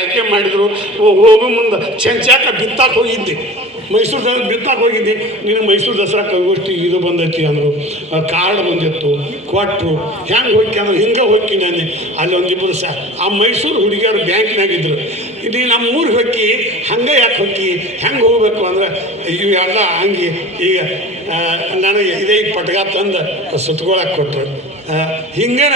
ಆಯ್ಕೆ ಮಾಡಿದರು. ಹೋಗೋ ಮುಂದೆ ಚೆಂಚಾಕ ಬಿತ್ತಾಕ ಹೋಗಿದ್ದೆ, ಮೈಸೂರು ದಸರಾ ಬಿತ್ತಾಕ ಹೋಗಿದ್ದೆ. ನೀನು ಮೈಸೂರು ದಸರಾ ಕವಿಗೋಷ್ಠಿ ಇದು ಬಂದೈತಿ ಅಂದರು, ಕಾರ್ಡ್ ಬಂದಿತ್ತು, ಕೊಟ್ಟರು. ಹೆಂಗೆ ಹೋಗಿ ಅಂದ್ರೆ ಹಿಂಗೆ ಹೋಗಿ ನಾನು ಅಲ್ಲಿ ಒಂದಿಬ್ಬರು ಆ ಮೈಸೂರು ಹುಡುಗಿಯರು ಬ್ಯಾಂಕ್ನಾಗಿದ್ದರು. ಇಲ್ಲಿ ನಮ್ಮ ಊರಿಗೆ ಹೊಕ್ಕಿ ಹಂಗೆ ಯಾಕೆ ಹೊಕ್ಕಿ ಹೆಂಗೆ ಹೋಗ್ಬೇಕು ಅಂದ್ರೆ ಇವೆಲ್ಲ ಹಂಗೆ ಈಗ ನನಗೆ ಇದೇ ಪಟ್ಗ ತಂದು ಸುತ್ಕೊಳಕ್ಕೆ ಕೊಟ್ಟರು. ಹಿಂಗೆ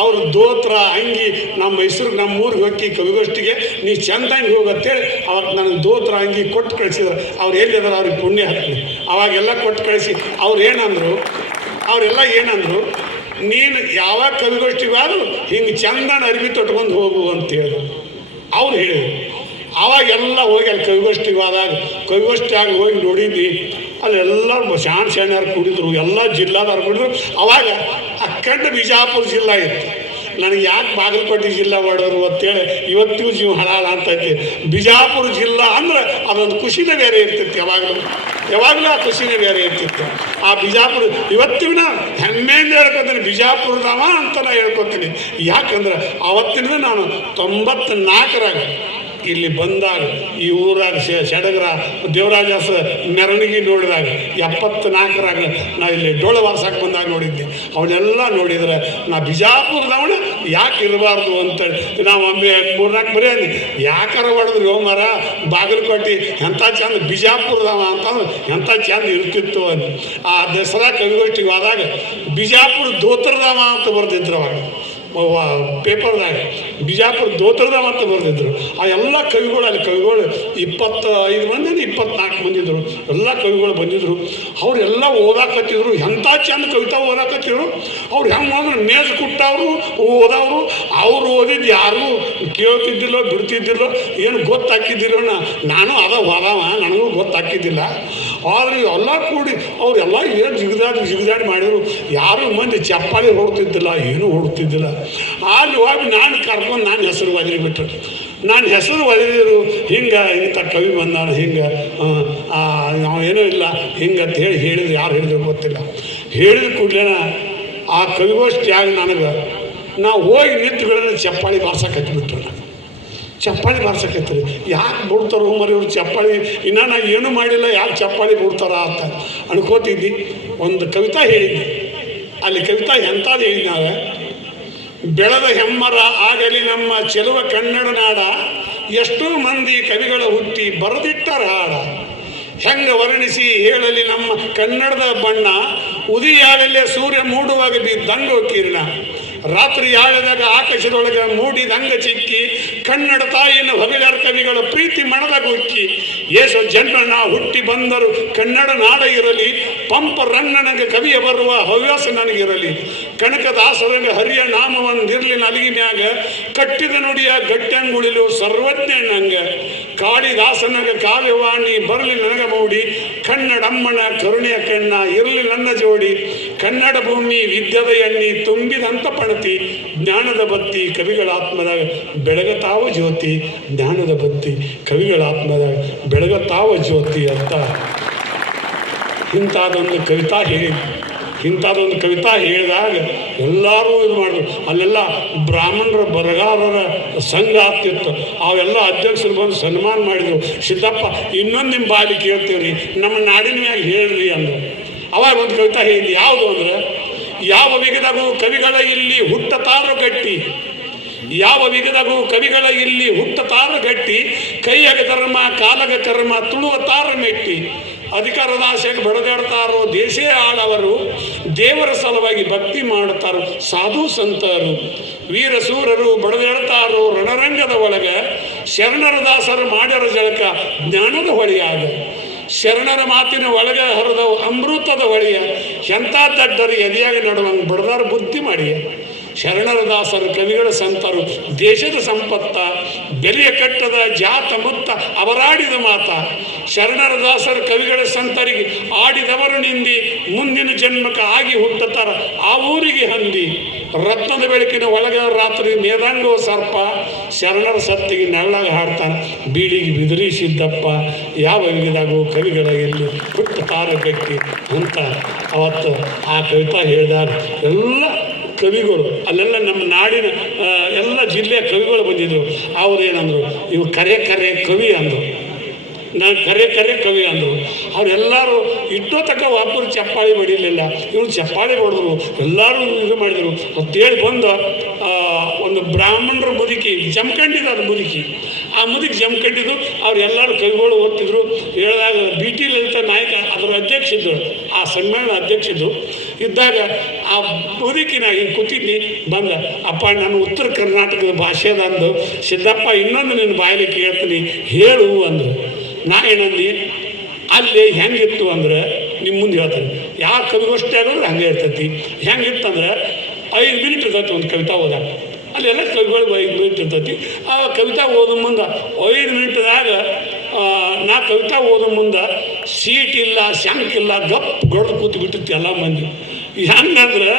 ಅವ್ರ ದೋತ್ರ ಅಂಗಿ ನಮ್ಮ ಮೈಸೂರಿಗೆ ನಮ್ಮ ಊರಿಗೆ ಹೊಕ್ಕಿ ಕವಿಗೋಷ್ಠಿಗೆ ನೀ ಚೆಂದಂಗೆ ಹೋಗತ್ತೇಳಿ ಅವತ್ತು ನನಗೆ ದೋತ್ರ ಅಂಗಿ ಕೊಟ್ಟು ಕಳಿಸಿದ್ರು. ಅವ್ರು ಎಲ್ಲಿದ್ದಾರೆ ಅವ್ರಿಗೆ ಪುಣ್ಯ ಹಾಕ್ತೀನಿ. ಅವಾಗೆಲ್ಲ ಕೊಟ್ಟು ಕಳಿಸಿ ಅವ್ರು ಏನಂದರು, ಅವರೆಲ್ಲ ಏನಂದರು, ನೀನು ಯಾವಾಗ ಕವಿಗೋಷ್ಠಿಗಾದರೂ ಹಿಂಗೆ ಚಂದನ ಅರಿವಿ ತೊಟ್ಕೊಂಡು ಹೋಗು ಅಂತೇಳಿದ್ರು. ಅವ್ರು ಹೇಳಿದರು. ಆವಾಗೆಲ್ಲ ಹೋಗಿ ಅಲ್ಲಿ ಕವಿಗೋಷ್ಠಿಗೆ ಹೋದಾಗ ಕವಿಗೋಷ್ಠಿಯಾಗಿ ಹೋಗಿ ನೋಡಿದ್ವಿ. ಅಲ್ಲೆಲ್ಲರೂ ಶಾಣ್ಯಾರು ಕುಡಿದ್ರು, ಎಲ್ಲ ಜಿಲ್ಲಾದವ್ರು ಕುಡಿದ್ರು. ಅವಾಗ ಅಕ್ಕಂಡ ಬಿಜಾಪುರ ಜಿಲ್ಲಾ ಇತ್ತು. ನನಗೆ ಯಾಕೆ ಬಾಗಲಕೋಟೆ ಜಿಲ್ಲಾ ಮಾಡೋರು ಅಂತೇಳಿ ಇವತ್ತಿಗೂ ಜೀವ ಹಳಾಳ ಅಂತೈತಿ. ಬಿಜಾಪುರ ಜಿಲ್ಲಾ ಅಂದ್ರೆ ಅದೊಂದು ಖುಷಿನೇ ಬೇರೆ ಇರ್ತಿತ್ತು. ಯಾವಾಗಲೂ ಆ ಖುಷಿನೇ ಬೇರೆ ಇರ್ತಿತ್ತು. ಆ ಬಿಜಾಪುರ ಇವತ್ತಿಗೂ ನಾ ಹೆಮ್ಮೆಯಿಂದ ಹೇಳ್ಕೊತೀನಿ, ಬಿಜಾಪುರದವ ಅಂತ ನಾ ಹೇಳ್ಕೊತೀನಿ. ಯಾಕಂದ್ರೆ ಆವತ್ತಿನ ನಾನು 94ರಾಗ ಇಲ್ಲಿ ಬಂದಾಗ ಈ ಊರಾಗ ಸಡಗರ ದೇವರಾಜ ಮೆರವಣಿಗೆ ನೋಡಿದಾಗ 74ರಾಗ ನಾ ಇಲ್ಲಿ ಡೋಳ ವಾರ್ಸಕ್ಕೆ ಬಂದಾಗ ನೋಡಿದ್ದೆ. ಅವನ್ನೆಲ್ಲ ನೋಡಿದ್ರೆ ನಾ ಬಿಜಾಪುರದವನ ಯಾಕೆ ಇರಬಾರ್ದು ಅಂತೇಳಿ ನಾವು ಒಮ್ಮೆ 3-4 ಬರೀ ಅಂದು ಯಾಕಾರ ಹೊಡೆದ್ರು ಮರ ಬಾಗಲಕೋಟೆ ಎಂಥ ಚಂದ ಬಿಜಾಪುರದವ ಅಂತಂದ್ರೆ ಎಂಥ ಚಂದ ಇರ್ತಿತ್ತು ಅಂತ. ಆ ದಸರಾ ಕವಿಗೋಷ್ಠಿಗೆ ಹೋದಾಗ ಬಿಜಾಪುರ ದೋತ್ರದವ ಅಂತ ಬರ್ತಿದ್ರು. ಅವಾಗ ಪೇಪರ್ದಾಗ ಬಿಜಾಪುರ ದೋತ್ರದವ ಅಂತ ಬರೆದಿದ್ರು. ಆ ಎಲ್ಲ ಕವಿಗಳು ಅಲ್ಲಿ ಕವಿಗಳು 25 ಮಂದಿ 24 ಮಂದಿ ಇದ್ದರು. ಎಲ್ಲ ಕವಿಗಳು ಬಂದಿದ್ದರು. ಅವರೆಲ್ಲ ಓದಾಕತ್ತಿದ್ರು. ಎಂಥ ಚಂದ ಕವಿತಾ ಓದಾಕತ್ತಿದ್ರು. ಅವ್ರು ಹೆಂಗೆ ಅಂದ್ರೆ ಮೇಜ್ ಕುಟ್ಟವ್ರು ಓದವರು. ಅವ್ರು ಓದಿದ್ದು ಯಾರು ಕೇಳ್ತಿದ್ದಿಲ್ಲೋ ಬಿಡ್ತಿದ್ದಿಲ್ಲೋ ಏನು ಗೊತ್ತಾಕಿದ್ದಿಲ್ಲೋ. ನಾನು ಓದವ ನನಗೂ ಗೊತ್ತಾಕಿದ್ದಿಲ್ಲ. ಆದರೆ ಎಲ್ಲ ಕೂಡಿ ಅವರೆಲ್ಲ ಏನು ಜಿಗಿದಾಡಿ ಮಾಡಿದ್ರು. ಯಾರು ಮಂದಿ ಚಪ್ಪಾಳಿ ಹೊಡ್ತಿದ್ದಿಲ್ಲ, ಏನೂ ಹೊಡ್ತಿದ್ದಿಲ್ಲ. ಅಲ್ಲಿ ಹೋಗಿ ನಾನು ಕರ್ಕೊಂಡು ನಾನು ಹೆಸರು ಒದರಿಬಿಟ್ರು. ನಾನು ಹೆಸರು ಒದರಿದ್ರು. ಹಿಂಗೆ ಇಂಥ ಕವಿ ಬಂದಾನ, ಹಿಂಗೆ ಏನೂ ಇಲ್ಲ ಹಿಂಗೆ ಅಂತ ಹೇಳಿದ್ರು. ಯಾರು ಹೇಳಿದ್ರು ಗೊತ್ತಿಲ್ಲ. ಹೇಳಿದ ಕೂಡಲೇ ಆ ಕವಿಗೋಷ್ಠಿಯಾಗಿ ನನಗೆ ನಾವು ಹೋಗಿ ನಿಂತುಗಳನ್ನು ಚಪ್ಪಾಳಿ ಬಾರ್ಸಕತ್ಬಿಟ್ರು. ನಾನು ಚಪ್ಪಾಳಿ ಬಾರ್ಸಕತ್ತೀರಿ. ಯಾಕೆ ಬಿಡ್ತಾರೋ ಮರಿ ಇವ್ರು ಚಪ್ಪಾಳಿ, ಇನ್ನೂ ನಾ ಏನೂ ಮಾಡಿಲ್ಲ, ಯಾಕೆ ಚಪ್ಪಾಳಿ ಬಿಡ್ತಾರ ಅಂತ ಅನ್ಕೋತಿದ್ದಿ. ಒಂದು ಕವಿತಾ ಹೇಳಿದ್ದೆ. ಅಲ್ಲಿ ಕವಿತಾ ಎಂಥದ್ದು ಹೇಳಿದ್ನಾಗ, ಬೆಳೆದ ಹೆಮ್ಮರ ಆಗಲಿ ನಮ್ಮ ಚೆಲುವ ಕನ್ನಡ ನಾಡ, ಎಷ್ಟೋ ಮಂದಿ ಕವಿಗಳ ಹುಟ್ಟಿ ಬರೆದಿಟ್ಟರ ಹಾಡ, ಹೆಂಗೆ ವರ್ಣಿಸಿ ಹೇಳಲಿ ನಮ್ಮ ಕನ್ನಡದ ಬಣ್ಣ, ಉದಿಯಾಳಲ್ಲೇ ಸೂರ್ಯ ಮೂಡುವಾಗ ಬಿದ್ದಂಗೋ ಕಿರಣ, ರಾತ್ರಿ ಆಳದಾಗ ಆಕಾಶದೊಳಗೆ ಮೂಡಿದಂಗ ಚಿಕ್ಕಿ, ಕನ್ನಡ ತಾಯಿಯನ್ನು ಹೊಗಳರ ಕವಿಗಳ ಪ್ರೀತಿ ಮಣದ ಗುಕ್ಕಿ, ಏಸೋ ಜನ್ಮನ ಹುಟ್ಟಿ ಬಂದರು ಕನ್ನಡ ನಾಡ ಇರಲಿ, ಪಂಪ ರಂಗನಗೆ ಕವಿಯ ಬರುವ ಹವ್ಯಾಸ ನನಗಿರಲಿ, ಕನಕದಾಸರಿಗೆ ಹರಿಯ ನಾಮವಂದಿರ್ಲಿ ನಲಗಿನ್ಯಾಗ, ಕಟ್ಟಿದ ನುಡಿಯ ಗಟ್ಟಂಗುಳಿಲು ಸರ್ವಜ್ಞ ನಂಗೆ, ಕಾಳಿದಾಸನಗ ಕಾವ್ಯವಾಣಿ ಬರಲಿ ನನಗ ಮೂಡಿ, ಕನ್ನಡಮ್ಮನ ಕರುಣೆಯ ಕಣ್ಣ ಇರಲಿ ನನ್ನ ಜೋಡಿ, ಕನ್ನಡ ಭೂಮಿ ವಿದ್ಯದ ಎಣ್ಣಿ ತುಂಬಿದಂತ ಪಣತಿ, ಜ್ಞಾನದ ಬತ್ತಿ ಕವಿಗಳ ಆತ್ಮದಾಗ ಬೆಳಗತಾವ ಜ್ಯೋತಿ, ಜ್ಞಾನದ ಬತ್ತಿ ಕವಿಗಳ ಆತ್ಮದಾಗ ಬೆಳಗತಾವ ಜ್ಯೋತಿ ಅಂತ ಇಂಥದ್ದೊಂದು ಕವಿತಾ ಹೇಳಿದಾಗ ಎಲ್ಲರೂ ಇದು ಮಾಡಿದ್ರು. ಅಲ್ಲೆಲ್ಲ ಬ್ರಾಹ್ಮಣರ ಬರಗಾರರ ಸಂಘ ಆಗ್ತಿತ್ತು. ಅವೆಲ್ಲ ಅಧ್ಯಕ್ಷರು ಬಂದು ಸನ್ಮಾನ ಮಾಡಿದರು. ಸಿದ್ದಪ್ಪ ಇನ್ನೊಂದು ನಿಮ್ಮ ಬಾಲಿ ಕೇಳ್ತೀವ್ರಿ, ನಮ್ಮ ನಾಡಿನ ಮ್ಯಾಗ ಹೇಳ್ರಿ ಅಂದರು. ಅವಾಗ ಒಂದು ಕವಿತಾ ಹೇಳಿದ್ವಿ. ಯಾವುದು ಅಂದ್ರೆ, ಯಾವ ವಿಗದಗೂ ಕವಿಗಳ ಇಲ್ಲಿ ಹುಟ್ಟತಾರು ಗಟ್ಟಿ, ಯಾವ ವಿಗದಗೂ ಕವಿಗಳ ಇಲ್ಲಿ ಹುಟ್ಟತಾರು ಗಟ್ಟಿ, ಕೈಯಗ ಧರ್ಮ ಕಾಲಗ ಕರ್ಮ ತುಳುವ ತಾರ ಮೆಟ್ಟಿ, ಅಧಿಕಾರದ ಆಸೆಗೆ ಬಡದಾಡ್ತಾರೋ ದೇಶೇ ಆಳವರು, ದೇವರ ಸಲುವಾಗಿ ಭಕ್ತಿ ಮಾಡುತ್ತಾರೋ ಸಾಧು ಸಂತರು, ವೀರಸೂರರು ಬಡದಾಡ್ತಾರೋ ರಣರಂಗದ ಒಳಗೆ, ಶರಣರ ದಾಸರು ಮಾಡ್ಯರ ಜಳಕ ಜ್ಞಾನದ ಹೊಳೆಯಾಗ, ಶರಣರ ಮಾತಿನ ಒಳಗೆ ಹರಿದ ಅಮೃತದ ಹೊಳೆಯ, ಎಂಥ ದಡ್ಡರು ಎದೆಯಾಗಿ ನಡುವಂಗೆ ಬಡದಾರ ಬುದ್ಧಿ ಮಾಡಿಯ, ಶರಣರ ದಾಸರು ಕವಿಗಳ ಸಂತರು ದೇಶದ ಸಂಪತ್ತ, ಬೆಲೆಯ ಕಟ್ಟದ ಜಾತ ಮುತ್ತ ಅವರಾಡಿದ ಮಾತ, ಶರಣರ ದಾಸರು ಕವಿಗಳ ಸಂತರಿಗೆ ಆಡಿದವರು ನಿಂದಿ, ಮುಂದಿನ ಜನ್ಮಕ್ಕೆ ಆಗಿ ಹುಟ್ಟುತ್ತಾರ ಆ ಊರಿಗೆ ಹಂದಿ, ರತ್ನದ ಬೆಳಕಿನ ಒಳಗ ರಾತ್ರಿ ಮೇದಂಗೋ ಸರ್ಪ, ಶರಣರ ಸತ್ತಿಗೆ ನೆರಳಾಗ ಹಾಡ್ತಾನೆ ಬೀಳಿಗೆ ಬಿದಿರಿಸಿದ್ದಪ್ಪ, ಯಾವ ವಿಧದಾಗೂ ಕವಿಗಳ ಎಲ್ಲಿ ಹುಟ್ಟುತ್ತಾರ ಗಟ್ಟಿ ಅಂತ ಅವತ್ತು ಆ ಕವಿತಾ ಹೇಳಿದಾಗ ಎಲ್ಲ ಕವಿಗಳು ಅಲ್ಲೆಲ್ಲ ನಮ್ಮ ನಾಡಿನ ಎಲ್ಲ ಜಿಲ್ಲೆಯ ಕವಿಗಳು ಬಂದಿದ್ದರು. ಅವ್ರು ಏನಂದರು, ಇವು ಕರೆ ಕವಿ ಅಂದರು. ನಾನು ಕರೆ ಕವಿ ಅಂದರು. ಅವರೆಲ್ಲರೂ ಇಷ್ಟೋ ತಕ್ಕ ಒಬ್ಬರು ಚಪ್ಪಾಳಿ ಬಡಿಲಿಲ್ಲ, ಇವರು ಚಪ್ಪಾಳಿ ಹೊಡೆದ್ರು, ಎಲ್ಲರೂ ಇದು ಮಾಡಿದರು ಅಂತೇಳಿ ಬಂದು ಒಂದು ಬ್ರಾಹ್ಮಣರ ಮುದುಕಿ ಜಮ್ಕಂಡಿದ್ದು, ಅದು ಮುದುಕಿ, ಆ ಮುದುಕಿ ಜಮ್ಕಂಡಿದ್ದು ಅವರೆಲ್ಲರೂ ಕವಿಗಳು ಓದ್ತಿದ್ರು. ಹೇಳಿದಾಗ ಬಿ ಟಿ ಲಲಿತಾ ನಾಯಕ ಅದರ ಅಧ್ಯಕ್ಷಿದ್ದು, ಆ ಸಮ್ಮೇಳನ ಅಧ್ಯಕ್ಷಿದ್ದು ಇದ್ದಾಗ ಆ ಮುದುಕಿನಾಗಿ ಕೂತಿದ್ನಿ ಬಂದ, ಅಪ್ಪ ನಾನು ಉತ್ತರ ಕರ್ನಾಟಕದ ಭಾಷೆದಂದು ಸಿದ್ದಪ್ಪ ಇನ್ನೊಂದು ನಿನ್ನ ಬಾಯಲ್ಲಿ ಕೇಳ್ತೀನಿ ಹೇಳು ಅಂದರು. ನಾ ಏನಂದು ಅಲ್ಲಿ ಹೆಂಗಿತ್ತು ಅಂದ್ರೆ ನಿಮ್ಮ ಮುಂದೆ ಹೇಳ್ತಾರೆ, ಯಾವ ಕವಿಗೋಷ್ಠಿ ಆಗೋದ್ರೆ ಹಂಗೆ ಇರ್ತೈತಿ. ಹೆಂಗಿತ್ತಂದ್ರೆ 5 ಮಿನಿಟ್ ಇರ್ತೈತಿ ಒಂದು ಕವಿತಾ ಓದಾಕ. ಅಲ್ಲೆಲ್ಲ ಕವಿಗಳಿಗೆ 5 ಮಿನಿಟ್ ಇರ್ತೈತಿ. ಆ ಕವಿತಾ ಓದೋ ಮುಂದೆ 5 ಮಿನಿಟ್ದಾಗ ನಾ ಕವಿತಾ ಓದೋ ಮುಂದೆ ಸೀಟ್ ಇಲ್ಲ, ಶಂಕ್ ಇಲ್ಲ, ಗಪ್ ಗೊಡ್ದು ಕೂತು ಬಿಟ್ಟಿತ್ತು ಎಲ್ಲ ಮಂದಿ. ಹೆಂಗಂದ್ರೆ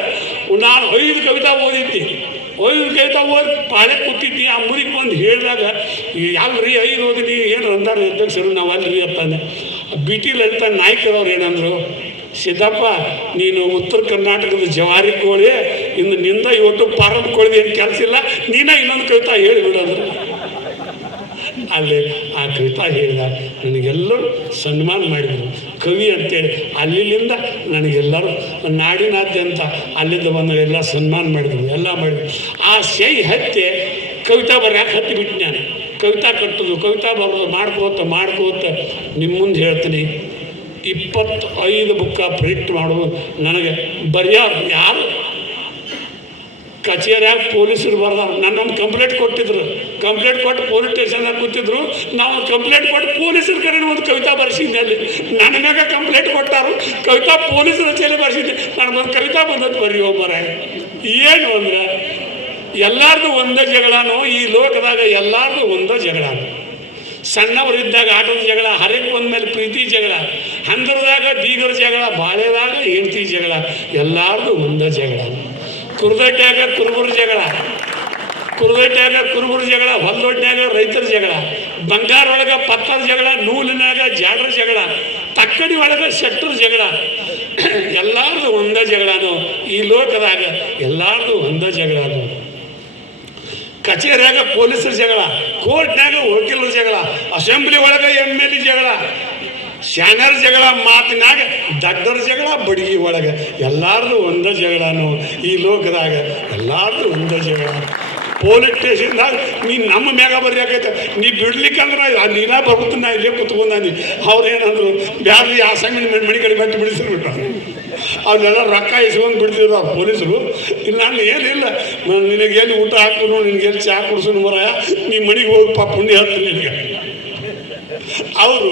ನಾನು 5 ಕವಿತಾ ಓದಿದ್ದೆ, 5 ಕವಿತಾ ಓದಿ ಪಾಳೆ ಕೂತಿದ್ದಿ. ಆ ಮುದಿಗೆ ಬಂದು ಹೇಳಿದಾಗ ಯಾವ್ರಿ 5 ಓದಿನಿ ಏನು ಅಂದಾರ ಅಧ್ಯಕ್ಷರು, ನಾವು ಅಲ್ರಿ ಅಂತಾನೆ. ಬಿ ಟಿ ಲಲಿತಾ ನಾಯ್ಕರವ್ರು ಏನಂದರು, ಸಿದ್ದಪ್ಪ ನೀನು ಉತ್ತರ ಕರ್ನಾಟಕದ ಜವಾರಿ ಕೋಳಿ, ಇನ್ನು ನಿಂದ ಇವತ್ತು ಪಾರಂ ಕೋಳಿ ಏನು ಕೆಲಸ ಇಲ್ಲ, ನೀನ ಇನ್ನೊಂದು ಕವಿತಾ ಹೇಳಿಬಿಡಂದ್ರು. ಅಲ್ಲಿ ಆ ಕವಿತಾ ಹೇಳಿದ ನನಗೆಲ್ಲರೂ ಸನ್ಮಾನ ಮಾಡಿದರು ಕವಿ ಅಂತೇಳಿ. ಅಲ್ಲಿಂದ ನನಗೆಲ್ಲರೂ ನಾಡಿನಾದ್ಯಂತ ಅಲ್ಲಿಂದ ಬಂದವರೆಲ್ಲ ಸನ್ಮಾನ ಮಾಡಿದರು, ಎಲ್ಲ ಮಾಡಿದರು. ಆ ಶೈ ಹತ್ಯೆ ಕವಿತಾ ಬರ್ಯಾಕೆ ಹತ್ತಿಬಿಟ್ಟು ನಾನು ಕವಿತಾ ಕಟ್ಟೋದು, ಕವಿತಾ ಬರೋದು ಮಾಡ್ಕೋತ ನಿಮ್ಮ ಮುಂದೆ ಹೇಳ್ತೀನಿ. 25 ಬುಕ್ಕ ಪ್ರಿಂಟ್ ಮಾಡೋದು ನನಗೆ ಬರೆಯೋರು ಯಾರು ಕಚೇರಿಯಾಗ ಪೊಲೀಸರು ಬರ್ದಾರ. ನನ್ನೊಂದು ಕಂಪ್ಲೇಂಟ್ ಕೊಟ್ಟಿದ್ರು, ಕಂಪ್ಲೇಂಟ್ ಕೊಟ್ಟು ಪೊಲೀಸ್ ಸ್ಟೇಷನ್ದಾಗ ಕೂತಿದ್ರು. ನಾವು ಕಂಪ್ಲೇಂಟ್ ಕೊಟ್ಟು ಪೊಲೀಸರ ಕಡೆ ಒಂದು ಕವಿತಾ ಬರೆಸಿದ್ದೆ. ಅಲ್ಲಿ ನನ್ನ ಮ್ಯಾಗ ಕಂಪ್ಲೇಂಟ್ ಕೊಟ್ಟಾರು, ಕವಿತಾ ಪೊಲೀಸರ ಹಚ್ಚಲ್ಲಿ ಬರೆಸಿದ್ದೆ. ನನಗೊಂದು ಕವಿತಾ ಬಂದದ್ದು ಬರೆಯೋ ಮರ. ಏನು ಅಂದ್ರೆ ಎಲ್ಲಾರ್ದು ಒಂದೇ ಜಗಳನೋ ಈ ಲೋಕದಾಗ, ಎಲ್ಲಾರ್ದು ಒಂದೇ ಜಗಳನೋ. ಸಣ್ಣವರಿದ್ದಾಗ ಆಟದ ಜಗಳ, ಹರಕೆ ಬಂದ್ಮೇಲೆ ಪ್ರೀತಿ ಜಗಳ, ಹಂದರದಾಗ ಬೀಗರ ಜಗಳ, ಬಾಳೆದಾಗ ಹೆಂಡತಿ ಜಗಳ, ಎಲ್ಲಾರ್ದು ಒಂದೇ ಜಗಳ. ಕುರ್ದೊಟ್ಟ್ಯಾಗ ಕುರುಬರ ಜಗಳ, ಹೊಲದೊಡ್ಡ್ಯಾಗ ರೈತರ ಜಗಳ, ಬಂಗಾರ ಒಳಗೆ ಪತ್ತರ ಜಗಳ, ನೂಲಿನಾಗ ಜಾಡ್ರ ಜಗಳ, ತಕ್ಕಡಿ ಒಳಗೆ ಶೆಟ್ಟರ ಜಗಳ. ಎಲ್ಲಾರ್ದು ಒಂದೇ ಜಗಳನೋ ಈ ಲೋಕದಾಗ, ಎಲ್ಲಾರ್ದು ಒಂದೇ ಜಗಳನೋ. ಕಚೇರಿಯಾಗ ಪೊಲೀಸರ ಜಗಳ, ಕೋರ್ಟ್ನಾಗ ವಕೀಲರ ಜಗಳ, ಅಸೆಂಬ್ಲಿ ಒಳಗೆ MLA ಜಗಳ, ಶಾನರ್ ಜಗಳ, ಮಾತಿನಾಗ ದಡ್ಡರ ಜಗಳ, ಬಡಗಿ ಒಳಗೆ ಎಲ್ಲಾರ್ದು ಒಂದೇ ಜಗಳನೋ ಈ ಲೋಕದಾಗ, ಎಲ್ಲಾರ್ದು ಒಂದೇ ಜಗಳ. ಪೊಲೀಸ್ ಸ್ಟೇಷನ್ದಾಗ ನೀನು ನಮ್ಮ ಮ್ಯಾಗ ಬರೆಯಾಕೈತೆ, ನೀ ಬಿಡ್ಲಿಕ್ಕಂದ್ರೆ ನೀನ ಬರ್ಬಿಟ್ಟು ನಾ ಇಲ್ಲೇ ಕುತ್ಕೊಂಡಿ. ಅವ್ರೇನಂದ್ರು ಬ್ಯಾಡ್ರಿ ಆ ಸಂಗಡಿ ಮನೆ ಕಡೆ ಬಟ್ಟೆ ಬಿಡಿಸಿರ್ಬಿಟ್ರು. ಅವನ್ನೆಲ್ಲ ರೊಕ್ಕ ಇಸ್ಕೊಂಡು ಬಿಡ್ತಿದ್ರು ಆ ಪೊಲೀಸರು. ಇಲ್ಲ ನಾನು ಏನಿಲ್ಲ, ನಿನಗೆ ಎಲ್ಲಿ ಊಟ ಹಾಕೋನು, ನಿನಗೆ ಎಲ್ಲಿ ಚಹಾ ಕುಡಿಸೋನು ಮರ, ನೀ ಮನೆಗೆ ಹೋಗಪ್ಪ ಪುಣ್ಯ ಹೇಳ್ತೀನಿ ನಿನಗೆ. ಅವರು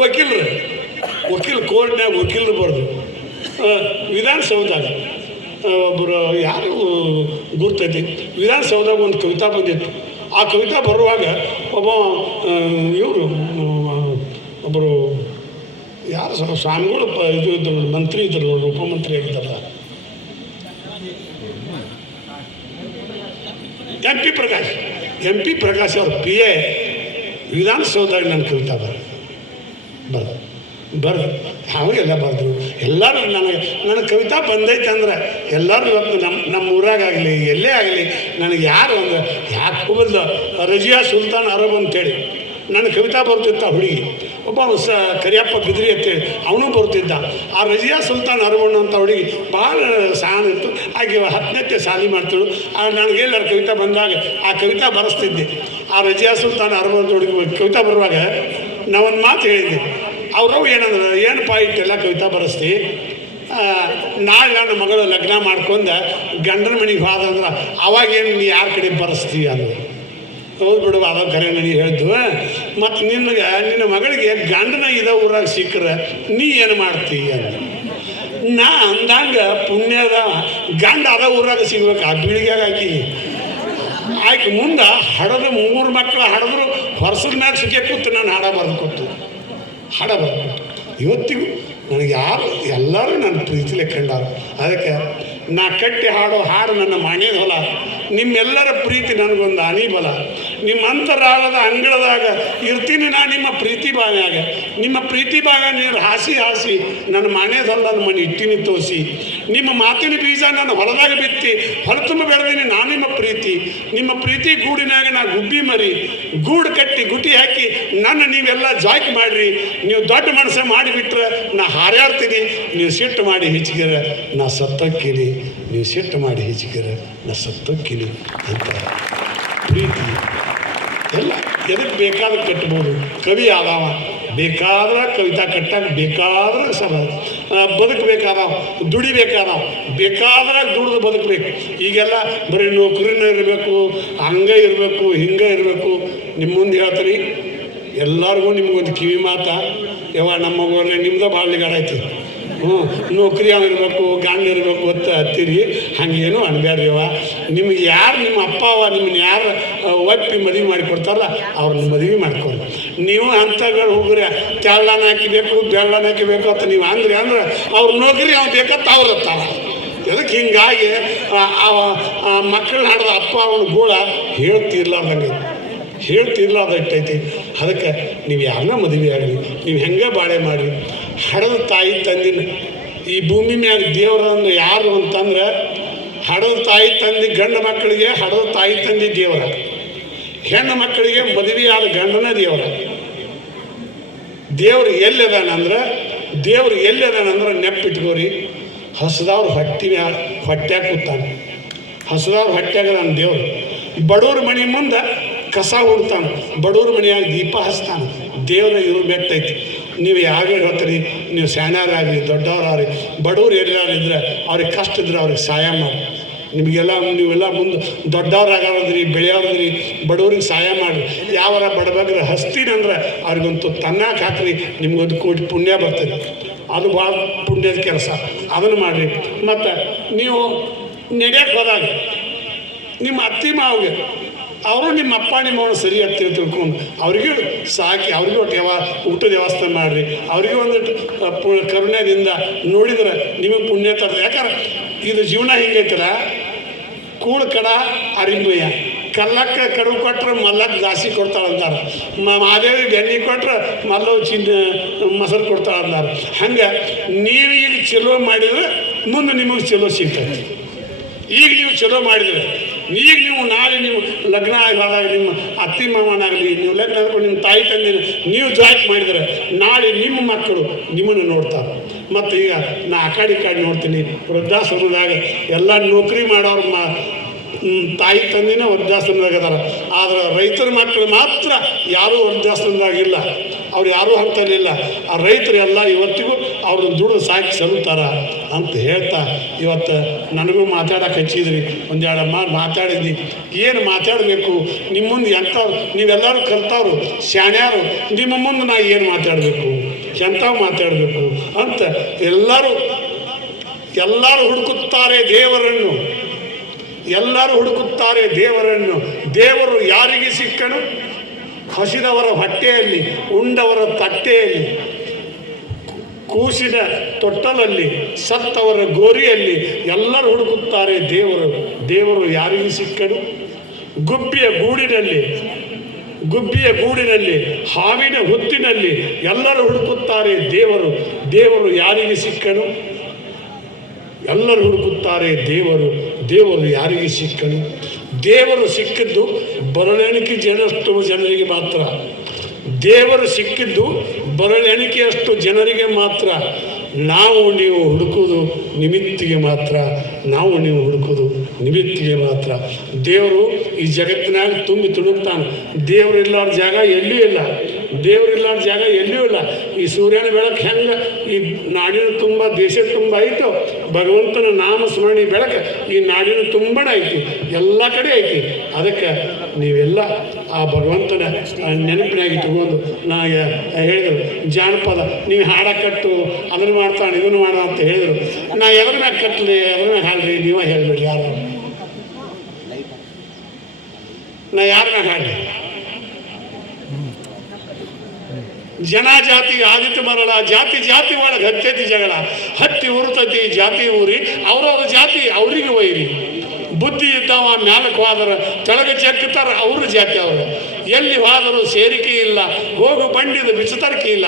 ವಕೀಲ ಕೋರ್ಟ್ನಾಗ ವಕೀಲರು ಬರೆದು ವಿಧಾನಸೌಧದಾಗ ಒಬ್ಬರು ಯಾರು ಗುರ್ತೈತಿ, ವಿಧಾನಸೌಧದಾಗ ಒಂದು ಕವಿತಾ ಬಂದಿತ್ತು. ಆ ಕವಿತಾ ಬರುವಾಗ ಒಬ್ಬರು ಯಾರು ಸ್ವಾಮಿಗಳು ಇದು ಇದ್ರು, ಮಂತ್ರಿ ಇದ್ರು, ಉಪಮಂತ್ರಿ ಆಗಿದ್ದಾರಲ್ಲ, ಎಂ ಪಿ ಪ್ರಕಾಶ್ ಅವ್ರ PA ವಿಧಾನಸೌಧದಾಗ ನನ್ನ ಕವಿತಾ ಬರ್ದು ಅವಾಗೆಲ್ಲ ಬರೆದ್ರು. ಎಲ್ಲರೂ ನನಗೆ ಕವಿತಾ ಬಂದೈತೆ ಅಂದ್ರೆ ಎಲ್ಲರೂ ಇವತ್ತು ನಮ್ಮ ಊರಾಗಲಿ ಎಲ್ಲೇ ಆಗಲಿ ನನಗೆ ಯಾರು ಅಂದ್ರೆ ಯಾಕೆ ಬಂದು ರಜಿಯಾ ಸುಲ್ತಾನ್ ಅರಬ್ ಅಂತೇಳಿ ನನ್ನ ಕವಿತಾ ಬರ್ತಿದ್ದ ಹುಡುಗಿ, ಒಬ್ಬ ಕರಿಯಪ್ಪ ಬಿದ್ರಿ ಅಂತೇಳಿ ಅವನು ಬರ್ತಿದ್ದ. ಆ ರಜಿಯಾ ಸುಲ್ತಾನ್ ಅರಬಣ್ಣ ಅಂತ ಹುಡುಗಿ ಭಾಳ ಸಾಣ ಇತ್ತು. ಆಕೆ 10ನೇ ಶಾಲೆ ಮಾಡ್ತಿಳು. ನನಗೆಲ್ಲರ ಕವಿತಾ ಬಂದಾಗ ಆ ಕವಿತಾ ಬರೆಸ್ತಿದ್ದೆ. ಆ ರಜಿಯಾ ಸುಲ್ತಾನ್ ಅರಬಣ್ಣ ಅಂತ ಹುಡುಗಿ ಕವಿತಾ ಬರುವಾಗ ನಾವೊಂದು ಮಾತು ಹೇಳಿದ್ದೆ. ಅವ್ರವು ಏನಂದ್ರೆ, ಏನಪ್ಪ ಇಟ್ಟೆಲ್ಲ ಕವಿತಾ ಬರೆಸ್ತಿ, ನಾಳೆ ನನ್ನ ಮಗಳು ಲಗ್ನ ಮಾಡ್ಕೊಂಡು ಗಂಡನ ಮನೆಗೆ ಹೋದಂದ್ರೆ ಅವಾಗೇನು ನೀ ಯಾರ ಕಡೆ ಬರೆಸ್ತೀವಿ ಅಂದ್ರೆ, ಹೌದು ಬಿಡುವ ಅದ ಕರೆ ನನಗೆ ಹೇಳಿದ್ದು. ಮತ್ತು ನಿನ್ನ ಮಗಳಿಗೆ ಗಂಡನ ಇದ ಊರಾಗ ಸಿಕ್ಕರೆ ನೀ ಏನು ಮಾಡ್ತೀವಿ ಅಂತ ನಾ ಅಂದಂಗೆ ಪುಣ್ಯದ ಗಂಡ ಅದ ಊರಾಗ ಸಿಗ್ಬೇಕು. ಆ ಬೀಳಿಗೆಯಾಗ ಆಕೆ ಮುಂದೆ ಹಡದು 3 ಮಕ್ಕಳು ಹಡಿದ್ರು ವರ್ಷದ ಮ್ಯಾಗ ಸಿಕ್ಕೇ ಕೂತು ನಾನು ಹಾಡ ಬರ್ದು ಇವತ್ತಿಗೂ ನನಗೆ ಯಾರು ಎಲ್ಲರೂ ನನ್ನ ಪ್ರೀತಿಲೇ ಕಂಡಾರ. ಅದಕ್ಕೆ ನಾ ಕಟ್ಟಿ ಹಾಡೋ ಹಾಡು ನನ್ನ ಮನೆಯ ಹೊಲ, ನಿಮ್ಮೆಲ್ಲರ ಪ್ರೀತಿ ನನಗೊಂದು ಆನಿ ಬಲ. ನಿಮ್ಮ ಅಂತರಾಳದ ಅಂಗಳದಾಗ ಇರ್ತೀನಿ ನಾ ನಿಮ್ಮ ಪ್ರೀತಿ ಬಾವ್ಯಾಗ. ನಿಮ್ಮ ಪ್ರೀತಿ ಭಾಗ ನೀರು ಹಾಸಿ ನನ್ನ ಮನೆಯದಲ್ಲ ನನ್ನ ಮನೆ ಇಟ್ಟಿನಿ ತೋರಿಸಿ. ನಿಮ್ಮ ಮಾತಿನ ಬೀಜ ನಾನು ಹೊಲದಾಗ ಬಿತ್ತಿ ಹೊಲ ತುಂಬ ಬೆಳೆದೀನಿ ನಾನು ನಿಮ್ಮ ಪ್ರೀತಿ ಗೂಡಿನಾಗ ನಾ ಗುಬ್ಬಿ ಮರಿ ಗೂಡು ಕಟ್ಟಿ ಗುಟಿ ಹಾಕಿ ನನ್ನ ನೀವೆಲ್ಲ ಜಾಯ್ಕ್ ಮಾಡಿರಿ. ನೀವು ದೊಡ್ಡ ಮನಸ್ಸು ಮಾಡಿಬಿಟ್ರೆ ನಾ ಹಾರಾಡ್ತೀನಿ, ನೀವು ಸಿಟ್ಟು ಮಾಡಿ ಹೆಚ್ಚಿಗೆರ ನಾ ಸತ್ತೋಕ್ಕಿನಿ, ನೀವು ಸಿಟ್ಟು ಮಾಡಿ ಹೆಚ್ಚಿಗೆರ ನಾ ಸತ್ತೋಕ್ಕಿನಿ ಅಂತ. ಪ್ರೀತಿ ಎಲ್ಲ ಎದಕ್ಕೆ ಬೇಕಾದ್ರೆ ಕಟ್ಬೋದು. ಕವಿ ಆದಾವ, ಬೇಕಾದ್ರೆ ಕವಿತಾ ಕಟ್ಟಾಗ, ಬೇಕಾದ್ರೆ ಬದುಕಬೇಕಾದವ, ದುಡಿಬೇಕಾದವ, ಬೇಕಾದ್ರೆ ದುಡಿದು ಬದುಕಬೇಕು. ಈಗೆಲ್ಲ ಬರೀ ನೌಕರಿನ ಇರಬೇಕು, ಹಂಗೆ ಇರಬೇಕು, ಹಿಂಗೆ ಇರಬೇಕು. ನಿಮ್ಮ ಮುಂದೆ ಹೇಳ್ತೀನಿ, ಎಲ್ಲರಿಗೂ ನಿಮ್ಗೊಂದು ಕಿವಿ ಮಾತಾ, ಯವ್ವ ನಮ್ಮ ಮಗುವರೇ ನಿಮ್ದು ಭಾಳ ನಿಗಾಡ ಐತಿ. ನೌಕರಿ ಇರಬೇಕು, ಗಂಡ ಇರಬೇಕು ಅಂತ ಹತ್ತೀರಿ, ಹಂಗೇನು ಅನ್ಬ್ಯಾಡ್ರಿವ. ನಿಮ್ಗೆ ಯಾರು ನಿಮ್ಮ ಅಪ್ಪ ಅವ ನಿಮ್ಮನ್ನ ಯಾರು ಒಪ್ಪಿ ಮದುವೆ ಮಾಡಿಕೊಡ್ತಾರಲ್ಲ ಅವ್ರನ್ನ ಮದುವೆ ಮಾಡ್ಕೊಂಡು ನೀವು ಅಂಥಗಳು ಹೋಗ್ರಿ. ತೆಳ್ಳನ ಹಾಕಿಬೇಕು, ಬೆಳ್ಳನ ಹಾಕಿಬೇಕು ಅಂತ ನೀವು ಅಂದ್ರಿ ಅಂದ್ರೆ ಅವ್ರ ನೌಕರಿ ಅವ್ನು ಬೇಕಂತ ಅವ್ರು ಹತ್ತಾವ. ಅದಕ್ಕೆ ಹಿಂಗಾಗಿ ಮಕ್ಕಳನ್ನ ಹಾಡ್ದ ಅಪ್ಪ ಅವನ ಗೋಳ ಹೇಳ್ತಿರ್ಲಾರ್ದೈತಿ. ಅದಕ್ಕೆ ನೀವು ಯಾರನ್ನ ಮದುವೆ ಆಗಲಿ, ನೀವು ಹೆಂಗೆ ಬಾಳೆ ಮಾಡಿ, ಹಡದ ತಾಯಿ ತಂದಿನ ಈ ಭೂಮಿ ಮ್ಯಾಗ ದೇವರನ್ನು ಯಾರು ಅಂತಂದ್ರೆ ಹಡದ ತಾಯಿ ತಂದೆ ಗಂಡು ಮಕ್ಕಳಿಗೆ ಹಡದ ತಾಯಿ ತಂದೆ ದೇವರ, ಹೆಣ್ಣು ಮಕ್ಕಳಿಗೆ ಮದುವೆಯಾದ ಗಂಡನ ದೇವರ. ದೇವ್ರು ಎಲ್ಲಿದಾನಂದ್ರೆ ನೆಪ್ಪಿಟ್ಕೋರಿ, ಹಸದವ್ರ ಹೊಟ್ಯಾಗ ಕೂತಾನೆ. ಹಸದವ್ರ ಹೊಟ್ಯಾಗ ನಾನು ದೇವ್ರು. ಬಡವ್ರ ಮನೆ ಮುಂದೆ ಕಸ ಹುಡ್ತಾನೆ, ಬಡವ್ರ ಮನೆಯಾಗ ದೀಪ ಹಚ್ತಾನೆ. ದೇವ್ರ ಇವ್ರು ಬೆಟ್ಟೈತಿ. ನೀವು ಯಾವಾಗ ಹೇಳ್ತೀರಿ, ನೀವು ಶಾಣ್ಯಾರಾಗಲಿ ದೊಡ್ಡವರಾಗ್ರಿ, ಬಡವ್ರು ಎಲ್ಲಾರಿದ್ರೆ ಅವ್ರಿಗೆ ಕಷ್ಟ ಇದ್ರೆ ಅವ್ರಿಗೆ ಸಹಾಯ ಮಾಡಿ. ನೀವೆಲ್ಲ ಮುಂದೆ ದೊಡ್ಡವ್ರಾಗದ್ರಿ, ಬೆಳೆಯೋದ್ರಿ, ಬಡವ್ರಿಗೆ ಸಹಾಯ ಮಾಡಿರಿ. ಯಾವಾರ ಬಡಬಗ್ರೆ ಹಸ್ತೀನಂದ್ರೆ ಅವ್ರಿಗಂತೂ ತನ್ನಾಕೆ ಹಾಕ್ರಿ, ನಿಮ್ಗೊಂದು ಕೋಟಿ ಪುಣ್ಯ ಬರ್ತದೆ. ಅದು ಭಾಳ ಪುಣ್ಯದ ಕೆಲಸ, ಅದನ್ನು ಮಾಡಿರಿ. ಮತ್ತು ನೀವು ನಡೆಯಕ್ಕೆ ಹೋದಾಗ ನಿಮ್ಮ ಅತ್ತಿ ಮಾವಿಗೆ ಅವರು ನಿಮ್ಮ ಅಪ್ಪ ನಿಮ್ಮವನು ಸರಿ ಹತ್ತಿರ ತಿಳ್ಕೊಂಡು ಅವ್ರಿಗೂ ಸಾಕಿ, ಅವ್ರಿಗೂ ಒಟ್ಟು ಊಟದ ವ್ಯವಸ್ಥೆ ಮಾಡಿರಿ. ಅವ್ರಿಗೂ ಒಂದಿಟ್ಟು ಕರುಣ್ಯದಿಂದ ನೋಡಿದ್ರೆ ನಿಮಗೆ ಪುಣ್ಯ ತರ್ತದೆ. ಯಾಕಂದ್ರೆ ಇದು ಜೀವನ ಹಿಂಗೈತಲ್ಲ, ಕೂಳು ಕಡ ಅರಿಂಬಯ್ಯ, ಕಲ್ಲಕ್ಕೆ ಕಡುವು ಕೊಟ್ರೆ ಮಲ್ಲಕ್ಕೆ ಜಾಸ್ತಿ ಕೊಡ್ತಾಳಂತಾರೆ, ಮಾದೇವಿ ಬೆಣ್ಣೆ ಕೊಟ್ರೆ ಮಲ್ಲವು ಮೊಸರು ಕೊಡ್ತಾಳಂತಾರೆ. ಹಂಗೆ ನೀವು ಈಗ ಚಲೋ ಮಾಡಿದ್ರೆ ಮುಂದೆ ನಿಮಗೆ ಚಲೋ ಸಿಗ್ತೈತಿ. ಈಗ ನೀವು ಚಲೋ ಮಾಡಿದರೆ, ಈಗ ನೀವು ನಾಳೆ ನೀವು ಲಗ್ನ ಆದಾಗ ನಿಮ್ಮ ಅತ್ತಿ ಮಾವನಾಗಲಿ, ನೀವು ಲಗ್ನ ಆದ್ಕೊಂಡು ನಿಮ್ಮ ತಾಯಿ ತಂದಿನ ನೀವು ಜಾಯ್ಕ್ ಮಾಡಿದರೆ ನಾಳೆ ನಿಮ್ಮ ಮಕ್ಕಳು ನಿಮ್ಮನ್ನು ನೋಡ್ತಾರೆ. ಮತ್ತು ಈಗ ನಾ ಆ ಕಡೆ ನೋಡ್ತೀನಿ, ವೃದ್ಧಾಶ್ರಮದಾಗ ಎಲ್ಲ ನೌಕರಿ ಮಾಡೋರು ತಾಯಿ ತಂದಿನ ವೃದ್ಧಾಶ್ರಮದಾಗ ಅದಾರ. ಆದ್ರೆ ರೈತರ ಮಕ್ಕಳು ಮಾತ್ರ ಯಾರೂ ವೃದ್ಧಾಶ್ರಮದಾಗಿಲ್ಲ, ಅವ್ರು ಯಾರೂ ಹಂತಲಿಲ್ಲ. ಆ ರೈತರೆಲ್ಲ ಇವತ್ತಿಗೂ ಅವ್ರನ್ನ ದುಡಿದು ಸಾಕಿ ಸಲ್ಲುತ್ತಾರ ಅಂತ ಹೇಳ್ತಾ ಇವತ್ತು ನನಗೂ ಮಾತಾಡೋಕೆ ಹಚ್ಚಿದ್ರಿ. ಒಂದೆರಡು ಮಾತಾಡಿದ್ವಿ. ಏನು ಮಾತಾಡಬೇಕು ನಿಮ್ಮ ಮುಂದೆ, ಎಂಥವ್ರು ನೀವೆಲ್ಲರೂ ಕಲ್ತವ್ರು ಶಾಣ್ಯಾರು, ನಿಮ್ಮ ಮುಂದೆ ನಾ ಏನು ಮಾತಾಡಬೇಕು, ಎಂಥವು ಮಾತಾಡಬೇಕು ಅಂತ ಎಲ್ಲರೂ ಹುಡುಕುತ್ತಾರೆ ದೇವರನ್ನು. ದೇವರು ಯಾರಿಗೆ ಸಿಕ್ಕನು? ಹಸಿದವರ ಹೊಟ್ಟೆಯಲ್ಲಿ, ಉಂಡವರ ತಟ್ಟೆಯಲ್ಲಿ, ಕೂಸಿನ ತೊಟ್ಟಲಲ್ಲಿ, ಸತ್ತವರ ಗೋರಿಯಲ್ಲಿ ಎಲ್ಲರೂ ಹುಡುಕುತ್ತಾರೆ ದೇವರು ಯಾರಿಗೆ ಸಿಕ್ಕನು? ಗುಬ್ಬಿಯ ಗೂಡಿನಲ್ಲಿ, ಹಾವಿನ ಹುತ್ತಿನಲ್ಲಿ ಎಲ್ಲರೂ ಹುಡುಕುತ್ತಾರೆ ದೇವರು ಯಾರಿಗೆ ಸಿಕ್ಕನು? ಎಲ್ಲರೂ ಹುಡುಕುತ್ತಾರೆ ದೇವರು ಯಾರಿಗೆ ಸಿಕ್ಕನು? ದೇವರು ಸಿಕ್ಕಿದ್ದು ಬರಳೆಣಿಕೆ ಜನರಿಗೆ ಮಾತ್ರ. ದೇವರು ಸಿಕ್ಕಿದ್ದು ಬರಳೆಣಿಕೆಯಷ್ಟು ಜನರಿಗೆ ಮಾತ್ರ. ನಾವು ನೀವು ಹುಡುಕೋದು ನಿಮಿತ್ತಿಗೆ ಮಾತ್ರ. ದೇವರು ಈ ಜಗತ್ತಿನಾಗ ತುಂಬಿ ತುಳುಕ್ತಾನೆ. ದೇವರು ಇಲ್ಲಾರ ಜಾಗ ಎಲ್ಲಿಯೂ ಇಲ್ಲ. ಈ ಸೂರ್ಯನ ಬೆಳಕು ಹೆಂಗೆ ಈ ನಾಡಿನ ತುಂಬ, ದೇಶದ ತುಂಬ ಐತೋ, ಭಗವಂತನ ನಾಮ ಸ್ಮರಣೆ ಬೆಳಕು ಈ ನಾಡಿನ ತುಂಬಡ ಐತಿ, ಎಲ್ಲ ಕಡೆ ಐತಿ. ಅದಕ್ಕೆ ನೀವೆಲ್ಲ ಆ ಭಗವಂತನ ನೆನಪಿನಾಗಿ ತಗೊಂಡು ನಾ ಹೇಳಿದರು ಜಾನಪದ, ನೀವು ಹಾಡ ಕಟ್ಟು, ಅದನ್ನು ಮಾಡ್ತಾನೆ ಇದನ್ನು ಮಾಡ ಅಂತ ಹೇಳಿದರು. ನಾ ಎದ್ರ ಮ್ಯಾಗ ಕಟ್ಟಲಿ, ಎದ್ರ ಮ್ಯಾಗ ಹಾಡ್ರಿ, ನೀವೇ ಹೇಳ್ಬೇಡಿ. ನಾ ಯಾರ ಮ್ಯಾಗ ಹಾಡ್ರಿ? ಜಾತಿ ಆದಿತ್ಯ ಮರಳ, ಜಾತಿ ಒಳಗೆ ಹತ್ತೈತಿ ಜಗಳ, ಹತ್ತಿ ಉರ್ತತಿ ಜಾತಿ ಊರಿ, ಅವ್ರವ್ರ ಜಾತಿ ಅವ್ರಿಗೆ ಒಯ್ರಿ. ಬುದ್ಧಿ ಇದ್ದಾವ ಮ್ಯಾಲಕ್ಕೆ ಹೋದ್ರೆ ತೆಳಗೆ ಚೆಕ್ತಾರ ಅವ್ರ ಜಾತಿ ಅವರು. ಎಲ್ಲಿ ಹೋದರೂ ಸೇರಿಕೆ ಇಲ್ಲ, ಹೋಗು ಬಂಡಿದ ಬಿಚ್ಚತರ್ಕೆ ಇಲ್ಲ.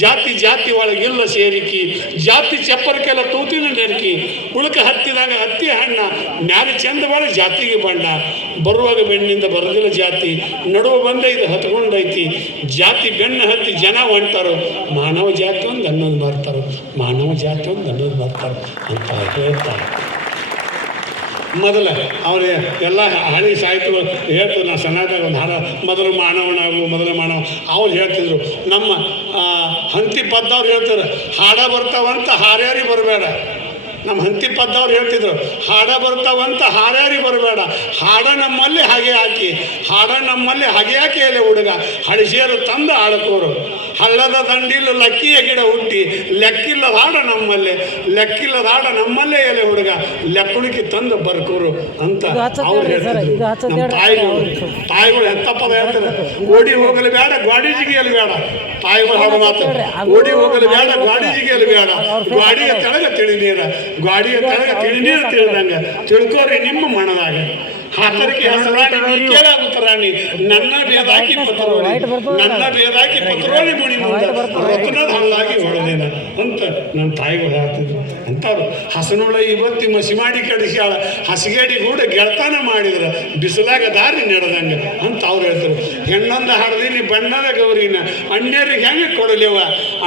ಜಾತಿ ಜಾತಿ ಒಳಗಿಲ್ಲ ಸೇರಿಕೆ, ಜಾತಿ ಚಪ್ಪರಕ್ಕೆಲ್ಲ ತೂತಿನ ನೆರಕಿ. ಉಳುಕ ಹತ್ತಿದಾಗ ಹತ್ತಿ ಹಣ್ಣ, ಮ್ಯಾಲೆ ಚಂದ ಒಳಗೆ ಜಾತಿಗೆ ಬಣ್ಣ. ಬರುವಾಗ ಬೆಣ್ಣಿಂದ ಬರೋದಿಲ್ಲ ಜಾತಿ, ನಡುವ ಬಂದ ಇದು ಹತ್ಕೊಂಡೈತಿ. ಜಾತಿ ಬೆನ್ನು ಹತ್ತಿ ಜನ ಹೊಂಟಾರು, ಮಾನವ ಜಾತಿ ಒಂದು ಅನ್ನೋದು ಬರ್ತಾರೆ, ಮಾನವ ಜಾತಿ ಒಂದು ಅನ್ನೋದು ಬರ್ತಾರೆ ಅಂತ ಹೇಳ್ತಾರೆ. ಮೊದಲ ಅವ್ರು ಎಲ್ಲ ಹಳಿ ಸಾಹಿತ್ಯ ಹೇಳ್ತಿದ್ರು. ನಾವು ಸಣ್ಣದಾಗ ಒಂದು ಹಾಡ, ಮೊದಲು ಮಾನವನಾಗು ಮೊದಲು ಮಾನವ ಅವ್ರು ಹೇಳ್ತಿದ್ರು. ನಮ್ಮ ಹಂತಿ ಪದ್ದವ್ರು ಹೇಳ್ತಾರೆ, ಹಾಡ ಬರ್ತಾವಂತ ಹಾರ್ಯಾರಿ ಬರಬೇಡ. ನಮ್ಮ ಹಂತಿ ಪದ್ದವ್ರು ಹೇಳ್ತಿದ್ರು, ಹಾಡ ಬರ್ತಾವಂತ ಹಾರ್ಯಾರಿ ಬರಬೇಡ. ಹಾಡ ನಮ್ಮಲ್ಲಿ ಹಾಗೆ ಹಾಕಿ, ಹಾಡ ನಮ್ಮಲ್ಲಿ ಹಾಗೆ ಹಾಕಿ ಎಲೆ ಹುಡುಗ. ಹಳಿಸೇರು ತಂದು ಆಳ್ಕೋರು, ಹಳ್ಳದ ದಂಡಿಲು ಲಕ್ಕಿಯ ಗಿಡ ಹುಟ್ಟಿ. ಲೆಕ್ಕಿಲ್ಲದ ಹಾಡ ನಮ್ಮಲ್ಲೇ, ಲೆಕ್ಕಿಲ್ಲದ ಹಾಡ ನಮ್ಮಲ್ಲೇ ಎಲೆ ಹುಡುಗ. ಲೆಕ್ಕುಣಿಕೆ ತಂದು ಬರ್ಕೋರು ಅಂತ ಅವ್ರು ಹೇಳ್ತಿದ್ರು. ನಮ್ಮ ತಾಯಿಗಳು ಹೆತ್ತಪ್ಪದ ಹೇಳ್ತಾರೆ, ಓಡಿ ಹೋಗಲು ಬೇಡ ಗಾಡಿ ಜಿಗಿಯಲು ಬೇಡ. ತಾಯಿಗಳು ಹಾಡು ಮಾತು, ಓಡಿ ಹೋಗಲು ಬೇಡ ಗಾಡಿ ಜಿಗಿಯಲು ಬೇಡ. ಗಾಡಿಯ ತೆಳಗ ತಿಳಿ ನೀರ, ಗಾಡಿಯ ತೆಳಗ ತಿಳಿ ನೀರು ತಿಳಿದಂಗೆ ತಿಳ್ಕೋರಿ ನಿಮ್ಮ ಮನದಾಗ. ಹಾತರಿಕೆ ಹಸರಾಣಿ ಕೇಳಾಗುತ್ತಾರಾಣಿ, ನನ್ನ ಬೇದಾಕಿ ಪತ್ರೋಳಿ, ನನ್ನ ಬೇದಾಕಿ ಪತ್ರೋಳಿ ಮುಡಿ ಮುಂದೆ ರತ್ನದ ಹಲ್ಲಾಗಿ ಹೊಳೆದೇನ ಅಂತ ನನ್ನ ತಾಯಿಗಳು ಹೇಳ್ತಿದ್ರು. ಅಂಥವ್ರು ಹಸನುಳ ಇವತ್ತಿ ಮಸಿ ಮಾಡಿ ಕಡಿಸ್ಯಾಳ, ಹಸಿಗೇಡಿ ಕೂಡ ಗೆಳತನ ಮಾಡಿದ್ರು, ಬಿಸಿಲಾಗ ದಾರಿ ನಡೆದಂಗೆ ಅಂತ ಅವ್ರು ಹೇಳ್ತಾರೆ. ಹೆಣ್ಣೊಂದು ಹರಿದೀನಿ ಬಣ್ಣದ ಗೌರಿನ, ಅಣ್ಯರಿಗೆ ಹೆಂಗೆ ಕೊಡಲೇವ,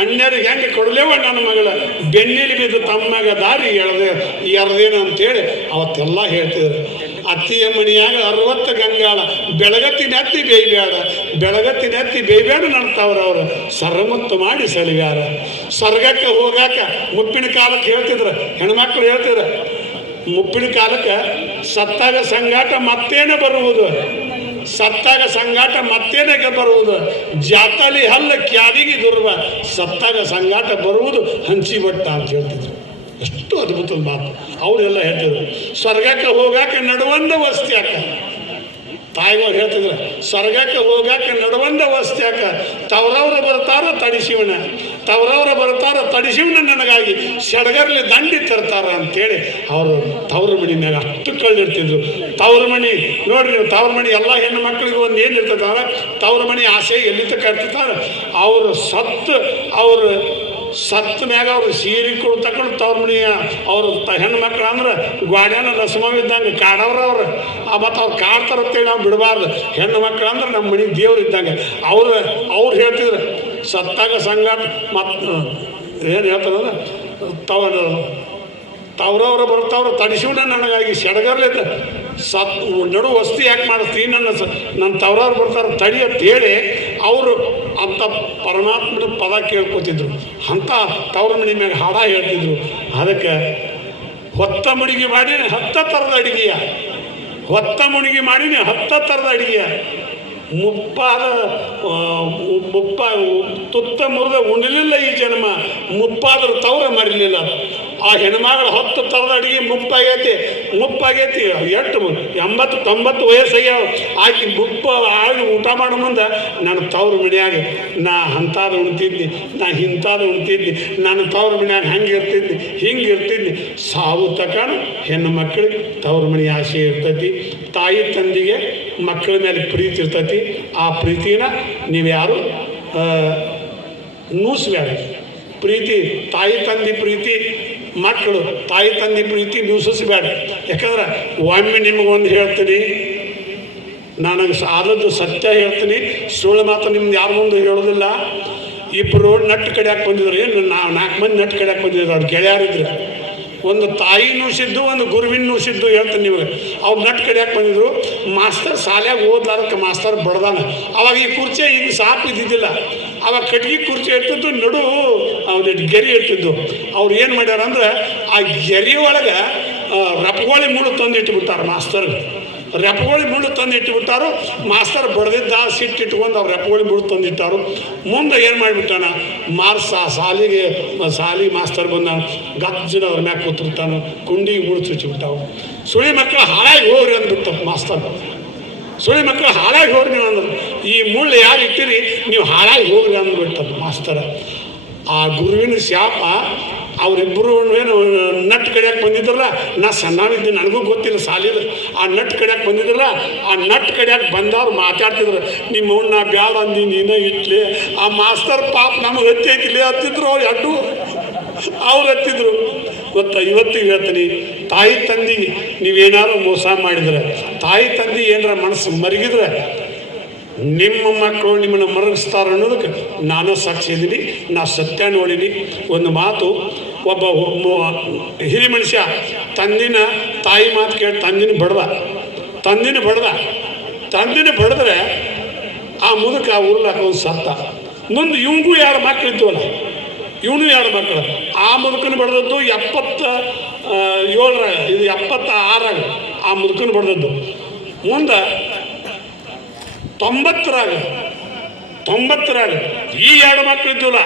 ಅಣ್ಯರಿಗೆ ಹೆಂಗೆ ಕೊಡಲೇವ ನನ್ನ ಮಗಳ. ಬೆನ್ನಿಲಿ ಬಿದ್ದು ತಮ್ಮಗ ದಾರಿ ಎಳ್ದೇನ ಅಂತೇಳಿ ಅವತ್ತೆಲ್ಲ ಹೇಳ್ತಿದ್ರು. ಅತ್ತಿಯ ಮಣಿಯಾಗ 60 ಗಂಗಾಳ, ಬೆಳಗತ್ತಿ ನೆತ್ತಿ ಬೇಯ್ಬ್ಯಾಡ, ಬೆಳಗತ್ತಿ ನೆತ್ತಿ ಬೇಯ್ಬೇಡ ನಂತವ್ರವ್ರು ಸರ್ಮತ್ತು ಮಾಡಿ ಸೆಳಿವ್ಯಾರ. ಸ್ವರ್ಗಕ್ಕೆ ಹೋಗಾಕ ಮುಪ್ಪಿನ ಕಾಲಕ್ಕೆ ಹೇಳ್ತಿದ್ರು, ಹೆಣ್ಮಕ್ಳು ಹೇಳ್ತಿದ್ರು, ಮುಪ್ಪಿನ ಕಾಲಕ್ಕೆ ಸತ್ತಾಗ ಸಂಗಾಟ ಮತ್ತೇನೆ ಬರುವುದು, ಸತ್ತಾಗ ಸಂಗಾಟ ಮತ್ತೇನಕ್ಕೆ ಬರುವುದು. ಜಾತಲಿ ಹಲ್ಲ ಕ್ಯಾದಿಗೆ ದುರ್ವ, ಸತ್ತಾಗ ಸಂಗಾಟ ಬರುವುದು ಹಂಚಿ ಬಟ್ಟ ಅಂತ ಹೇಳ್ತಿದ್ರು. ಎಷ್ಟು ಅದ್ಭುತದ ಮಾತು ಅವರೆಲ್ಲ ಹೇಳ್ತಿದ್ರು. ಸ್ವರ್ಗಕ್ಕೆ ಹೋಗಾಕ ನಡುವಂದ ವಸ್ತ್ಯಾಕ, ತಾಯಿಗಳು ಹೇಳ್ತಿದ್ರು, ಸ್ವರ್ಗಕ್ಕೆ ಹೋಗಾಕ ನಡುವಂದ ವಸ್ತ್ಯಾಕ. ತವರವ್ರು ಬರ್ತಾರ ತಡಿಸಿವನ, ತವರವ್ರು ಬರ್ತಾರ ತಡಿಸಿವನ ನನಗಾಗಿ ಸೆಡಗರ್ಲಿ ದಂಡಿ ತರ್ತಾರ ಅಂತೇಳಿ ಅವರು ತವ್ರ ಮಣಿ ಮ್ಯಾಗ ಅಷ್ಟು ಕಳ್ಳಿರ್ತಿದ್ರು. ತವ್ರ ಮಣಿ ನೋಡ್ರಿ ನೀವು, ತವ್ರ ಮಣಿ ಎಲ್ಲ ಹೆಣ್ಣು ಮಕ್ಕಳಿಗೆ ಒಂದು ಏನು ಇರ್ತಿರ್ತಾರೆ, ತವ್ರ ಮಣಿ ಆಸೆ ಎಲ್ಲಿ ಕಟ್ತಿರ್ತಾರೆ. ಅವರು ಸತ್ತ ಮ್ಯಾಗ ಅವ್ರು ಸೀರೆ ಕೊಡು ತಕೊಂಡು ತವ್ರ ಮನೆಯ ಅವ್ರ ಹೆಣ್ಣು ಮಕ್ಳು ಅಂದ್ರೆ ಗ್ವಾಡ್ಯಾನ ರಸಮವಿದ್ದಂಗೆ ಕಾಡವ್ರವ್ರು. ಮತ್ತು ಅವ್ರು ಕಾಡ್ತಾರಂತೇಳಿ ನಾವು ಬಿಡಬಾರ್ದು. ಹೆಣ್ಣು ಮಕ್ಳು ಅಂದ್ರೆ ನಮ್ಮ ಮನೆ ದೇವ್ರು ಇದ್ದಂಗೆ. ಅವ್ರು ಹೇಳ್ತಿದ್ರು, ಸತ್ತಾಗ ಸಂಗಾಟ ಮತ್ತು ಏನು ಹೇಳ್ತಾರಂದ್ರೆ ತವ್ರವ್ರು ಬರ್ತಾವ್ರು ತಡಿಸಿವನ ನನಗಾಗಿ ಸೆಡಗರ್ಲಿದ್ದ ನಡು ವಸ್ತಿ ಯಾಕೆ ಮಾಡಿಸ್ತೀವಿ, ನನ್ನ ತವ್ರವ್ರು ಬರ್ತಾರೆ ತಡಿ ಅಂತ ಹೇಳಿ ಅವರು ಅಂಥ ಪರಮಾತ್ಮನ ಪದ ಕೇಳ್ಕೊತಿದ್ರು. ಅಂಥ ತವ್ರ ಮನೆ ಮ್ಯಾಗ ಹಾಡ ಹೇಳ್ತಿದ್ರು. ಅದಕ್ಕೆ ಹೊತ್ತ ಮುಡಿಗೆ ಮಾಡೀನಿ 10 ಥರದ ಅಡುಗೆಯ, ಹೊತ್ತ ಮುಡಿಗೆ ಮಾಡೀನಿ 10 ಥರದ ಅಡುಗೆಯ. ತುತ್ತ ಮುರಿದ ಉಣಲಿಲ್ಲ ಈ ಜನ್ಮ, ಮುಪ್ಪಾದರೂ ತವ್ರ ಮರಿಲಿಲ್ಲ. ಆ ಹೆಣ್ಮಗಳು 10 ಥರದ ಅಡುಗೆ ಮುಪ್ಪಾಗೈತಿ. ಎಷ್ಟು 80-90 ವಯಸ್ಸಾಗ್ಯಾವ. ಆಕೆ ಆಗಿ ಊಟ ಮಾಡೋ ಮುಂದೆ ನಾನು ತವ್ರ ಮನ್ಯಾಗ ನಾ ಅಂಥದ್ದು ಉಣ್ತಿದ್ನಿ, ನಾ ಇಂಥದ್ದು ಉಣ್ತಿದ್ನಿ, ನಾನು ತವ್ರ ಮನ್ಯಾಗ ಹಂಗೆ ಇರ್ತಿದ್ನಿ, ಹಿಂಗೆ ಇರ್ತಿದ್ನಿ. ಸಾವು ತಕೊಂಡು ಹೆಣ್ಣು ಮಕ್ಕಳಿಗೆ ತವ್ರ ಮನೆ ಆಸೆ ಇರ್ತೈತಿ. ತಾಯಿ ತಂದೆಗೆ ಮಕ್ಕಳ ಮೇಲೆ ಪ್ರೀತಿ ಇರ್ತೈತಿ. ಆ ಪ್ರೀತಿನ ನೀವು ಯಾರು ನೂಸ್ಬೇಡ. ಪ್ರೀತಿ ತಾಯಿ ತಂದೆ ಪ್ರೀತಿ, ಮಕ್ಕಳು ತಾಯಿ ತಂದೆ ಪ್ರೀತಿ ನ್ಯೂಸಿಸಬೇಡ. ಯಾಕಂದ್ರೆ ಒಮ್ಮೆ ನಿಮಗೊಂದು ಹೇಳ್ತೀನಿ, ನನಗೆ ಆದದ್ದು ಸತ್ಯ ಹೇಳ್ತೀನಿ, ಸುಳ್ಳು ಮಾತ್ರ ನಿಮ್ದು ಯಾರ ಮುಂದೆ ಹೇಳೋದಿಲ್ಲ. ಇಬ್ಬರು ನಟ್ಟು ಕಡಿಯಾಕೆ ಬಂದಿದ್ರು, ಏನು 4 ಮಂದಿ ನಟ್ಟು ಕಡಿಯಾಕೆ ಬಂದಿದ್ರು. ಅವ್ರು ಗೆಳೆಯಾರಿದ್ರು. ಒಂದು ತಾಯಿ ನುಸಿದ್ದು, ಒಂದು ಗುರುವಿನ ನುಸಿದ್ದು ಹೇಳ್ತೀನಿ ನಿಮಗೆ. ಅವ್ರು ನಟ್ಟು ಕಡಿಯಾಕೆ ಬಂದಿದ್ರು. ಮಾಸ್ತರ್ ಶಾಲ್ಯಾಗ ಓದ್ಲಾರಕ್ಕೆ ಮಾಸ್ತರ್ ಬಡ್ದಾನ. ಅವಾಗ ಈ ಕುರ್ಚಿ ಈಗ ಸಾಪ್ ಇದ್ದಿದ್ದಿಲ್ಲ. ಅವಾಗ ಕಟ್ಗೆ ಕುರ್ಚಿ ಇರ್ತಿದ್ದು, ನಡು ಅವ್ನಿಟ್ಟು ಗೆರೆ ಇರ್ತಿದ್ದು. ಅವ್ರು ಏನು ಮಾಡ್ಯಾರ ಅಂದ್ರೆ ಆ ಗೆರೆ ಒಳಗೆ ರಪ್ಗೋಳಿ ಮುಳ್ಳು ತಂದಿಟ್ಬಿಟ್ಟಾರ ಮಾಸ್ತರ್. ರೆಪಗೋಳಿ ಮುಳ್ಳು ತಂದಿಟ್ಬಿಟ್ಟಾರು. ಮಾಸ್ತರ್ ಬಡ್ದಿದ್ದ ಸಿಟ್ಟಿಟ್ಕೊಂಡು ಅವ್ರು ರೆಪಗೋಳಿ ಮುಳ್ಳು ತಂದಿಟ್ಟಾರು. ಮುಂದೆ ಏನು ಮಾಡಿಬಿಟ್ಟಾನ, ಸಾಲಿ ಮಾಸ್ತರ್ ಬಂದ ಗಜ್ಜನ ಅವ್ರ ಮ್ಯಾಗ ಕೂತಿರ್ತಾನು, ಕುಂಡಿಗೆ ಮುಳ್ಳು ಚುಚ್ಚಿಬಿಟ್ಟಾವು. ಸುಳಿ ಮಕ್ಕಳು ಹಾಳಾಗಿ ಹೋಗ್ರಿ ಅಂದ್ಬಿಟ್ಟು ಮಾಸ್ತರ್. ಸುಳಿ ಮಕ್ಕಳು ಹಾಳಾಗಿ ಹೋಗ್ರಿ ನೀವು ಅಂದ್ರು. ಈ ಮುಳ್ಳು ಯಾರು ಇಟ್ಟಿರಿ, ನೀವು ಹಾಳಾಗಿ ಹೋಗ್ರಿ ಅಂದ್ಬಿಟ್ಟದು ಮಾಸ್ತರ. ಆ ಗುರುವಿನ ಶಾಪ ಅವರಿಬ್ಬರು ಏನು ನಟ್ ಕಡಿಯಕ್ಕೆ ಬಂದಿದ್ರಲ್ಲ, ನಾ ಸಣ್ಣವಿದ್ದೆ, ನನಗೂ ಗೊತ್ತಿಲ್ಲ ಸಾಲಿದ. ಆ ನಟ್ ಕಡಿಯಕ್ಕೆ ಬಂದಿದ್ರಲ್ಲ, ಆ ನಟ್ ಕಡಿಯಕ್ಕೆ ಬಂದವ್ರು ಮಾತಾಡ್ತಿದ್ರು, ನಿಮ್ಮ ನಾ ಬ್ಯಾಡ ಅಂದಿ ನೀನ ಇಟ್ಲಿ. ಆ ಮಾಸ್ತರ್ ಪಾಪ ನಮಗೆ ಹತ್ತಿಲಿ ಹತ್ತಿದ್ರು, ಅವ್ರು ಹತ್ತಿದ್ರು. ಇವತ್ತಿಗೆ ಹೇಳ್ತೀನಿ, ತಾಯಿ ತಂದಿಗೆ ನೀವೇನಾದ್ರು ಮೋಸ ಮಾಡಿದ್ರೆ, ತಾಯಿ ತಂದೆ ಏನಾರ ಮನಸ್ಸು ಮರಗಿದ್ರೆ ನಿಮ್ಮ ಮಕ್ಕಳು ನಿಮ್ಮನ್ನು ಮರಗಿಸ್ತಾರ ಅನ್ನೋದಕ್ಕೆ ನಾನು ಸಾಕ್ಷಿ ಇದ್ದೀನಿ. ನಾ ಸತ್ಯ ನೋಡೀನಿ. ಒಂದು ಮಾತು, ಒಬ್ಬ ಹಿರಿ ಮನುಷ್ಯ ತಾಯಿ ಮಾತು ಕೇಳಿ ತಂದಿನ ಬಡ್ದ್ರೆ ಆ ಮುದುಕ ಆ ಊರ್ಲಾಕ ಒಂದು ಸತ್ತ. ಮುಂದೆ ಇವನಿಗೂ 2 ಮಕ್ಕಳಿದ್ವಲ್ಲ, ಇವನು 2 ಮಕ್ಕಳು. ಆ ಮುದುಕನ ಬಡ್ದದ್ದು 77 ಇದು 76 ಆ ಮುದುಕನ ಬಡ್ದದ್ದು. ಮುಂದೆ 90 ಈ 2 ಮಕ್ಕಳಿದ್ವಲ್ಲ,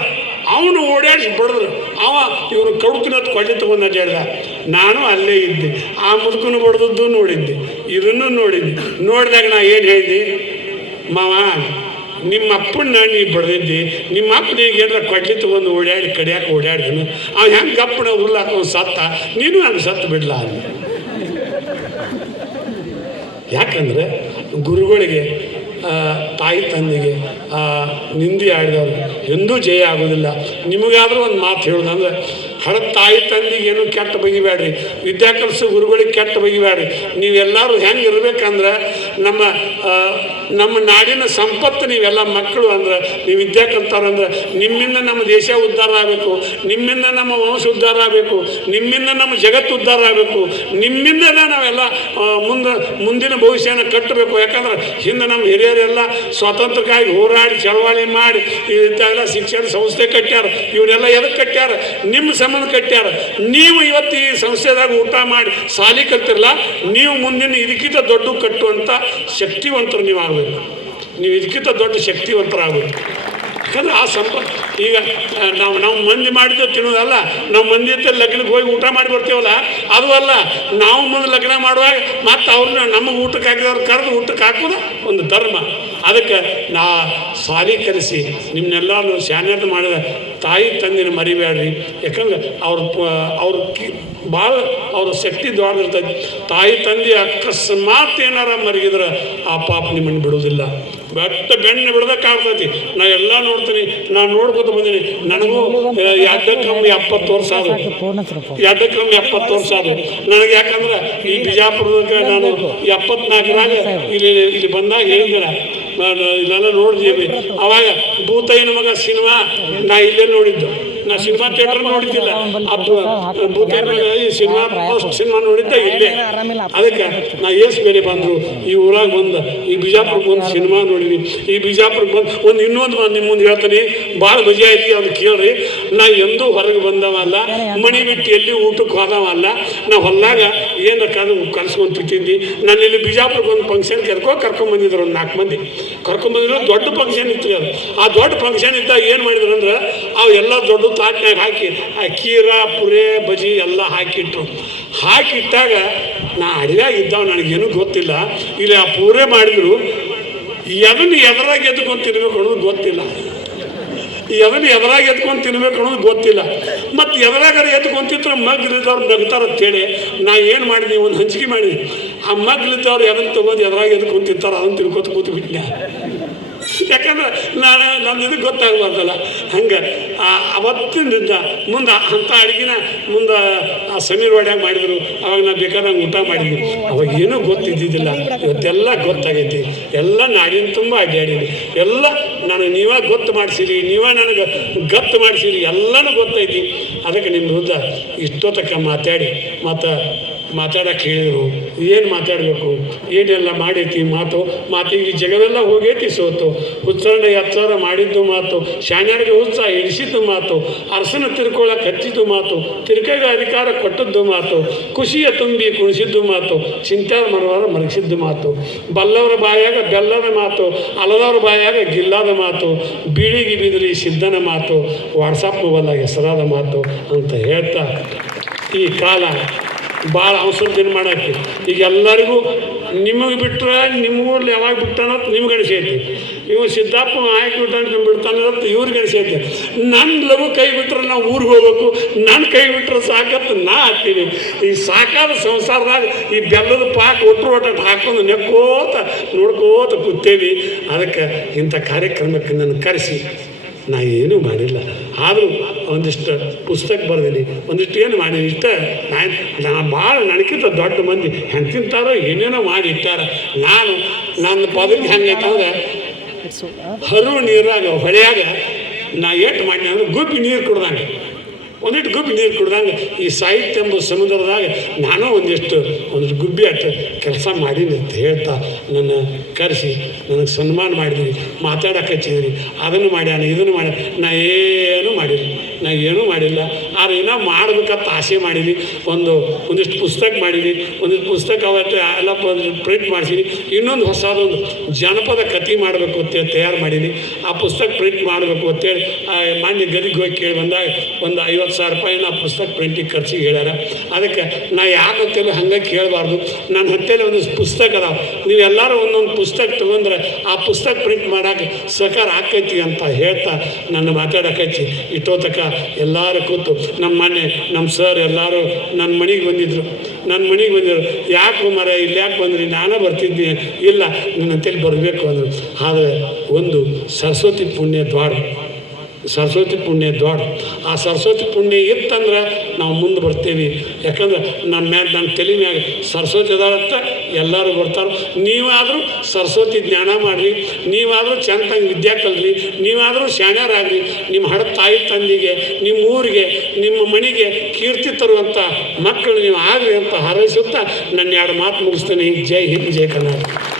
ಅವನು ಓಡಾಡಿಸಿ ಬಡಿದ್ರು. ಇವರು ಕಡುಕಿನತ್ತು ಕೊಳ್ಳಿ ತಗೊಂಡು ಅಡ್ಡಾಡ್ದ. ನಾನು ಅಲ್ಲೇ ಇದ್ದೆ, ಆ ಮುದುಕನು ಬಡ್ದದ್ದು ನೋಡಿದ್ದೆ, ಇದನ್ನು ನೋಡಿದಾಗ ನಾ ಏನು ಹೇಳಿದೆ, ಮಾವ ನಿಮ್ಮ ಅಪ್ಪನ ನೀವು ಬಡ್ದಿದ್ದಿ, ನಿಮ್ಮ ಅಪ್ಪನಿಗೆ ಏನಾರ ಕೊಡ್ಲಿ ತಗೊಂಡು ಕಡಿಯಾಕೆ ಓಡಾಡಿದನು, ಅವ್ನು ಹೆಂಗೆ ಗಪ್ಪನ ಉರ್ಲಾಕೊಂಡು ಸತ್ತ, ನೀನು ಹಂಗೆ ಸತ್ತು ಬಿಡ್ಲ ಅಂದ. ಯಾಕಂದರೆ ಗುರುಗಳಿಗೆ, ತಾಯಿ ತಂದೆಗೆ ನಿಂದಿ ಆಡಿದವ್ರು ಎಂದೂ ಜಯ ಆಗೋದಿಲ್ಲ. ನಿಮಗಾದರೂ ಒಂದು ಮಾತು ಹೇಳೋದಂದ್ರೆ, ತಾಯಿ ತಂದೆಗೆ ಏನು ಕೆಟ್ಟ ಬಗೆಬೇಡ್ರಿ, ವಿದ್ಯಾಕಲಿಸೋ ಗುರುಗಳಿಗೆ ಕೆಟ್ಟ ಬಗೆಬೇಡ್ರಿ. ನೀವೆಲ್ಲರೂ ಹೆಂಗೆ ಇರ್ಬೇಕಂದ್ರೆ, ನಮ್ಮ ನಾಡಿನ ಸಂಪತ್ತು ನೀವೆಲ್ಲ ಮಕ್ಕಳು ಅಂದ್ರೆ, ನೀವು ವಿದ್ಯಾ ಕಲ್ತಾರಂದ್ರೆ ನಿಮ್ಮಿಂದ ನಮ್ಮ ದೇಶ ಉದ್ಧಾರ ಆಗಬೇಕು, ನಿಮ್ಮಿಂದ ನಮ್ಮ ವಂಶ ಉದ್ಧಾರ ಆಗಬೇಕು, ನಿಮ್ಮಿಂದ ನಮ್ಮ ಜಗತ್ತು ಉದ್ಧಾರ ಆಗಬೇಕು, ನಿಮ್ಮಿಂದನೇ ನಾವೆಲ್ಲ ಮುಂದಿನ ಭವಿಷ್ಯನ ಕಟ್ಟಬೇಕು. ಯಾಕಂದ್ರೆ ಹಿಂದೆ ನಮ್ಮ ಹಿರಿಯರೆಲ್ಲ ಸ್ವಾತಂತ್ರ್ಯಕ್ಕಾಗಿ ಹೋರಾಡಿ ಚಳವಳಿ ಮಾಡಿ ಇಂಥೆಲ್ಲ ಶಿಕ್ಷಣ ಸಂಸ್ಥೆ ಕಟ್ಟ್ಯಾರ. ಇವರೆಲ್ಲ ಎದಕ್ಕೆ ಕಟ್ಟ್ಯಾರ? ನಿಮ್ಮ ಸಂಬಂಧ ಕಟ್ಟ್ಯಾರ. ನೀವು ಇವತ್ತು ಈ ಸಂಸ್ಥೆದಾಗ ಊಟ ಮಾಡಿ ಸಾಲಿ ಕಲ್ತಿರಲ್ಲ, ನೀವು ಮುಂದಿನ ಇದಕ್ಕಿಂತ ದೊಡ್ಡ ಕಟ್ಟುವಂಥ ಶಕ್ತಿವಂತರು ನೀವು ಆಗಬೇಕು. ನೀವು ಇದಕ್ಕಿಂತ ದೊಡ್ಡ ಶಕ್ತಿವಂತರಾಗಬೇಕು. ಯಾಕಂದ್ರೆ ಆ ಈಗ ನಾವು ಮಂದಿ ಮಾಡಿದ್ದು ತಿನ್ನೋದಲ್ಲ, ನಾವು ಮಂದಿ ಅಂತ ಲಗ್ನಕ್ಕೆ ಹೋಗಿ ಊಟ ಮಾಡಿ ಬರ್ತೀವಲ್ಲ, ಅದು ಅಲ್ಲ. ನಾವು ಮುಂದೆ ಲಗ್ನ ಮಾಡುವಾಗ ಮತ್ತು ಅವ್ರನ್ನ ನಮಗೆ ಊಟಕ್ಕೆ ಹಾಕಿದವ್ರು ಕರೆದು ಊಟಕ್ಕೆ ಹಾಕೋದು ಒಂದು ಧರ್ಮ. ಅದಕ್ಕೆ ನಾ ಸಾಲಿ ಕಲಿಸಿ ನಿಮ್ಮನ್ನೆಲ್ಲರೂ ಶಾನ್ಯತೆ ಮಾಡಿದ ತಾಯಿ ತಂದಿನ ಮರಿಬೇಡ್ರಿ. ಯಾಕಂದ್ರೆ ಅವ್ರ ಭಾಳ ಅವ್ರ ಶಕ್ತಿ ದೊಡ್ಡದಿರ್ತೈತಿ. ತಾಯಿ ತಂದೆ ಅಕಸ್ಮಾತ್ ಏನಾರ ಮರಗಿದ್ರೆ ಆ ಪಾಪ ನಿಮ್ಮನ್ನು ಬಿಡೋದಿಲ್ಲ. ಬೆಣ್ಣೆ ಬಿಡ್ಬೇಕಾಗ್ತೈತಿ. ನಾ ಎಲ್ಲ ನೋಡ್ತೀನಿ, ನಾನು ನೋಡ್ಕೊತ ಬಂದೀನಿ. ನನಗೂ 70 ವರ್ಷ ಆದವು. 70 ವರ್ಷ ಆದವು ನನಗೆ. ಯಾಕಂದ್ರೆ ಈ ಬಿಜಾಪುರದಾಗ ನಾನು 74ರಾಗ ಇಲ್ಲಿ ಬಂದಾಗ ಹೇಳಿದ್ದೀರ, ಇಲ್ಲೆಲ್ಲ ನೋಡಿದ್ದೀವಿ. ಅವಾಗ ಭೂತಯ್ಯನ ಮಗ ಸಿನಿಮಾ ನಾ ಇಲ್ಲೇ ನೋಡಿದ್ದು. ನಾ ಸಿನಿಮಾ ಥಿಯೇಟರ್ ನೋಡಿದ್ದಿಲ್ಲ, ಭೂತಯ್ಯನ ಮಗ ಈ ಸಿನಿಮಾ ನೋಡಿದ್ದ ಇಲ್ಲೇ. ಅದಕ್ಕೆ ನಾ ಬೇರೆ ಬಂದರು ಈ ಊರಾಗ ಬಂದು ಈ ಬಿಜಾಪುರಕ್ಕೆ ಬಂದು ಸಿನಿಮಾ ನೋಡಿದ್ವಿ. ಈ ಬಿಜಾಪುರಕ್ಕೆ ಬಂದು ಇನ್ನೊಂದು ನಿಮ್ಮ ಮುಂದೆ ಹೇಳ್ತೀನಿ, ಭಾಳ ಮಜಾ ಐತಿ. ಅದು ಕೇಳ್ರಿ. ನಾ ಎಂದೂ ಹೊರಗೆ ಬಂದವಲ್ಲ, ಮನೆ ಬಿಟ್ಟು ಎಲ್ಲಿ ಊಟಕ್ಕೆ ಹೋದವಲ್ಲ. ನಾ ಹೊಲ್ಲಾಗ ಏನು ಕಲ್ಸ್ಕೊಂಡು ತಿಂದು ನಾನು ಇಲ್ಲಿ ಬಿಜಾಪುರಕ್ಕೆ ಒಂದು ಫಂಕ್ಷನ್ ಕರ್ಕೊಂಡ್ಬಂದಿದ್ರು. ಒಂದು 4 ಮಂದಿ ಕರ್ಕೊಂಡ್ಬಂದಿದ್ರು. ದೊಡ್ಡ ಫಂಕ್ಷನ್ ಇತ್ತು ಅದು. ಆ ದೊಡ್ಡ ಫಂಕ್ಷನ್ ಇದ್ದಾಗ ಏನು ಮಾಡಿದ್ರು ಅಂದ್ರೆ, ಅವು ಎಲ್ಲ ದೊಡ್ಡ ತಾಟ್ನಾಗ ಹಾಕಿ ಆ ಕೀರ ಪುರೆ ಬಜಿ ಎಲ್ಲ ಹಾಕಿಟ್ರು. ಹಾಕಿಟ್ಟಾಗ ನಾ ಅಡಿಯಾಗ ಇದ್ದಾವ, ನನಗೇನು ಗೊತ್ತಿಲ್ಲ. ಇಲ್ಲಿ ಆ ಪೂರೆ ಮಾಡಿದ್ರು. ಎದರಾಗ ಎದ್ಕೊಂಡು ತಿನ್ಬೇಕು ಅನ್ನೋದು ಗೊತ್ತಿಲ್ಲ. ಎದರಾಗ ಎದ್ಕೊಂಡು ತಿನ್ಬೇಕು ಅನ್ನೋದು ಗೊತ್ತಿಲ್ಲ. ಮತ್ತು ಎದರಾಗಾರ ಎದ್ಕೊಂತಿದ್ರೆ ಮಗ್ಲಿದ್ದವ್ರು ನಗ್ತಾರಂತೇಳಿ ನಾ ಏನು ಮಾಡಿದ್ವಿ, ಒಂದು ಹಂಚಿಕೆ ಮಾಡಿದ್ವಿ. ಆ ಮಗ್ಲಿದ್ದವ್ರು ಎದನ್ನು ತೊಗೊಂಡು ಎದರಾಗ ಎದ್ಕೊಂಡು ತಿಂತಾರೆ ಅದನ್ನು ತಿನ್ಕೋತ ಕೂತ್ಬಿಟ್ನೆ. ಯಾಕಂದ್ರೆ ನನ್ನ ಇದು ಗೊತ್ತಾಗಬಾರ್ದಲ್ಲ. ಹಂಗೆ ಅವತ್ತಿನಿಂದ ಮುಂದೆ ಅಂಥ ಅಡುಗೆನ ಮುಂದೆ ಆ ಸಮೀರ್ ವಾಡ್ಯಾಗ ಮಾಡಿದ್ರು. ಅವಾಗ ನಾ ಬೇಕಾದಂಗೆ ಊಟ ಮಾಡಿದ್ವಿ. ಅವಾಗ ಏನೂ ಗೊತ್ತಿದ್ದಿದ್ದಿಲ್ಲ. ಇವತ್ತೆಲ್ಲ ಗೊತ್ತಾಗೈತಿ. ಎಲ್ಲ ನಾಡಿನ ತುಂಬ ಅಡ್ಡಾಡೀನಿ. ಎಲ್ಲ ನೀವೇ ಗೊತ್ತು ಮಾಡಿಸಿರಿ, ನೀವೇ ನನಗೆ ಗತ್ತು ಮಾಡಿಸಿರಿ, ಎಲ್ಲನೂ ಗೊತ್ತೈತಿ. ಅದಕ್ಕೆ ನಿಮ್ಮ ವಿರುದ್ಧ ಇಷ್ಟೊತ್ತಕ್ಕ ಮಾತಾಡಕ್ಕೆ ಹೇಳಿದರು. ಏನು ಮಾತಾಡಬೇಕು, ಏನೆಲ್ಲ ಮಾಡೈತಿ ಮಾತಿಗೆ ಜಗವೆಲ್ಲ ಹೋಗೈತಿ ಸೋತು. ಹುಚ್ಚರಣ ಎತ್ತರ ಮಾಡಿದ್ದು ಮಾತು, ಶಾಣ್ಯರಿಗೆ ಉತ್ಸಾಹ ಇಳಿಸಿದ್ದು ಮಾತು, ಅರಸನ ತಿರ್ಕೊಳ್ಳೋಕೆ ಹಚ್ಚಿದ್ದು ಮಾತು, ತಿರ್ಕಗೆ ಅಧಿಕಾರ ಕೊಟ್ಟದ್ದು ಮಾತು, ಖುಷಿಯ ತುಂಬಿ ಕುಣಿಸಿದ್ದು ಮಾತು, ಚಿಂತ್ಯಾದ ಮನವರ ಮಲಗಿಸಿದ್ದು ಮಾತು, ಬಲ್ಲವರ ಬಾಯಾಗ ಬೆಲ್ಲದ ಮಾತು, ಅಲದವರ ಬಾಯಾಗ ಗಿಲ್ಲದ ಮಾತು, ಬೀಳಿಗೆ ಬಿದಿರಿ ಸಿದ್ಧನ ಮಾತು, ವಾಟ್ಸಪ್ ಮೊಬೈಲ್ ಹೆಸರಾದ ಮಾತು ಅಂತ ಹೇಳ್ತಾ ಈ ಕಾಲ ಭಾಳ ಅವಸರದಿಂದ ಮಾಡಾಕ್ತಿ. ಈಗ ಎಲ್ಲರಿಗೂ ನಿಮಗೆ ಬಿಟ್ಟರೆ ನಿಮಗೂ ಯಾವಾಗ ಬಿಟ್ಟನೋ ನಿಮ್ಗೆ ಅನಿಸೈತಿ. ಇವ ಸಿದ್ದಾಪ್ಪ ಆಯ್ಕೆ ಬಿಡ್ತಾನೆ ಅಂತ ಇವ್ರಿಗೆ ಅನಿಸೈತೆ. ನನ್ನ ಲಘು ಕೈ ಬಿಟ್ರೆ ನಾವು ಊರಿಗೆ ಹೋಗ್ಬೇಕು, ನನ್ನ ಕೈ ಬಿಟ್ರೆ ಸಾಕತ್ತ ನಾ ಹಾಕ್ತೀನಿ. ಈ ಸಾಕಾದ ಸಂಸಾರದಾಗ ಈ ಬೆಲ್ಲದ ಪಾಕ ಒಟ್ಟು ಹಾಕೊಂಡು ನೆಕ್ಕೋತ ನೋಡ್ಕೋತ ಕೂತೇವಿ. ಅದಕ್ಕೆ ಇಂಥ ಕಾರ್ಯಕ್ರಮಕ್ಕೆ ನನ್ನ ಕರೆಸಿ ನಾ ಏನೂ ಮಾಡಿಲ್ಲ, ಆದರೂ ಒಂದಿಷ್ಟು ಪುಸ್ತಕ ಬರೆದೀನಿ, ಒಂದಿಷ್ಟು ಏನು ಮಾಡೀನಿ. ಇಷ್ಟ ನಾ ಭಾಳ ನನಗಿಂತ ದೊಡ್ಡ ಮಂದಿ ಹೆಂಗೆ ತಿಂತಾರೋ ಏನೇನೋ ಮಾಡಿ ಇಟ್ಟಾರ. ನನ್ನ ಪದವಿ ಹೆಂಗೈತೆ ಅಂದ್ರೆ ಹರಿವು ನೀರಾಗ ಹೊಳೆಯಾಗ ನಾ ಏಟು ಮಾಡಿ ಅಂದ್ರೆ ಗುಬ್ಬಿ ನೀರು ಕುಡ್ದಂಗೆ, ಒಂದಿಟ್ಟು ಗುಬ್ಬಿ ನೀರು ಕುಡ್ದಂಗೆ ಈ ಸಾಹಿತ್ಯ ಎಂಬ ಸಮುದ್ರದಾಗ ನಾನು ಒಂದಿಷ್ಟು ಗುಬ್ಬಿ ಅಟ್ಟು ಕೆಲಸ ಮಾಡೀನಿ ಅಂತ ಹೇಳ್ತಾ ನನ್ನ ಕರೆಸಿ ನನಗೆ ಸನ್ಮಾನ ಮಾಡಿದ್ರಿ, ಮಾತಾಡೋಕೆ ಹಚ್ಚಿದ್ರಿ. ಅದನ್ನು ಮಾಡ್ಯಾನ ಇದನ್ನು ಮಾಡ್ಯಾನ. ನಾ ಏನೂ ಮಾಡಿಲ್ಲ. ಆದ್ರೆ ಏನೋ ಮಾಡ್ಬೇಕಂತ ಆಸೆ ಮಾಡೀನಿ. ಒಂದಿಷ್ಟು ಪುಸ್ತಕ ಮಾಡೀನಿ, ಒಂದಿಷ್ಟು ಪುಸ್ತಕ ಅವತ್ತು ಎಲ್ಲ ಪ್ರಿಂಟ್ ಮಾಡಿಸೀನಿ. ಇನ್ನೊಂದು ಹೊಸದೊಂದು ಜನಪದ ಕತೆ ಮಾಡಬೇಕು ಅಂತೇಳಿ ತಯಾರು ಮಾಡೀನಿ. ಆ ಪುಸ್ತಕ ಪ್ರಿಂಟ್ ಮಾಡಬೇಕು ಅಂತೇಳಿ ಮಾನ್ಯ ಗದಿಗೆ ಹೋಗಿ ಕೇಳಿ ಬಂದಾಗ ಒಂದು 50,000 ರೂಪಾಯಿ ಆ ಪುಸ್ತಕ ಪ್ರಿಂಟಿಗೆ ಖರ್ಚಿಗೆ ಹೇಳ್ಯಾರ. ಅದಕ್ಕೆ ನಾ ಯಾಕೆ ಅಂತೇಳಿ ಹಂಗೆ ಕೇಳಬಾರ್ದು. ನನ್ನ ಹತ್ತೇಲಿ ಒಂದು ಪುಸ್ತಕ ಅದಾವೆ, ನೀವೆಲ್ಲರೂ ಒಂದೊಂದು ಪುಸ್ತಕ ತೊಗೊಂಡ್ರೆ ಆ ಪುಸ್ತಕ ಪ್ರಿಂಟ್ ಮಾಡೋಕೆ ಸಹಕಾರ ಆಕೈತಿ ಅಂತ ಹೇಳ್ತಾ ನನ್ನ ಮಾತಾಡೋಕೆ ಹಚ್ಚಿ ಇಟ್ಟೋತಕ ಎಲ್ಲರೂ ಕೂತು ನಮ್ಮ ಸರ್ ಎಲ್ಲರೂ ನನ್ನ ಮನೆಗೆ ಬಂದಿದ್ದರು. ಯಾಕೆ ಮರ ಇಲ್ಲಿ ಯಾಕೆ ಬಂದ್ರಿ? ನಾನೇ ಬರ್ತಿದ್ದೀನಿ. ಇಲ್ಲ ನನ್ನ ಅಂತೇಳಿ ಬರಬೇಕು ಅಂದರು. ಆದರೆ ಒಂದು ಸರಸ್ವತಿ ಪುಣ್ಯ ದ್ವಾಡ, ಆ ಸರಸ್ವತಿ ಪುಣ್ಯ ಇತ್ತಂದ್ರೆ ನಾವು ಮುಂದೆ ಬರ್ತೀವಿ. ಯಾಕಂದ್ರೆ ನನ್ನ ತಲೆ ಮ್ಯಾಗ ಸರಸ್ವತಿ ಅದಾಳತ್ತ ಎಲ್ಲರೂ ಬರ್ತಾರೆ. ನೀವಾದರೂ ಸರಸ್ವತಿ ಜ್ಞಾನ ಮಾಡಿರಿ, ನೀವಾದರೂ ಚಂದಂಗೆ ವಿದ್ಯೆ ಕಲ್ರಿ, ನೀವಾದರೂ ಶಾಣ್ಯರಾಗ್ರಿ. ನಿಮ್ಮ ಹಡ ತಾಯಿ ತಂದೆಗೆ, ನಿಮ್ಮ ಊರಿಗೆ, ನಿಮ್ಮ ಮನೆಗೆ ಕೀರ್ತಿ ತರುವಂಥ ಮಕ್ಕಳು ನೀವು ಆಗ್ರಿ ಅಂತ ಹಾರೈಸುತ್ತಾ ನನ್ನ 2 ಮಾತು ಮುಗಿಸ್ತೇನೆ. ಜೈ ಹಿಂದ್, ಜೈ ಕರ್ನಾಟಕ.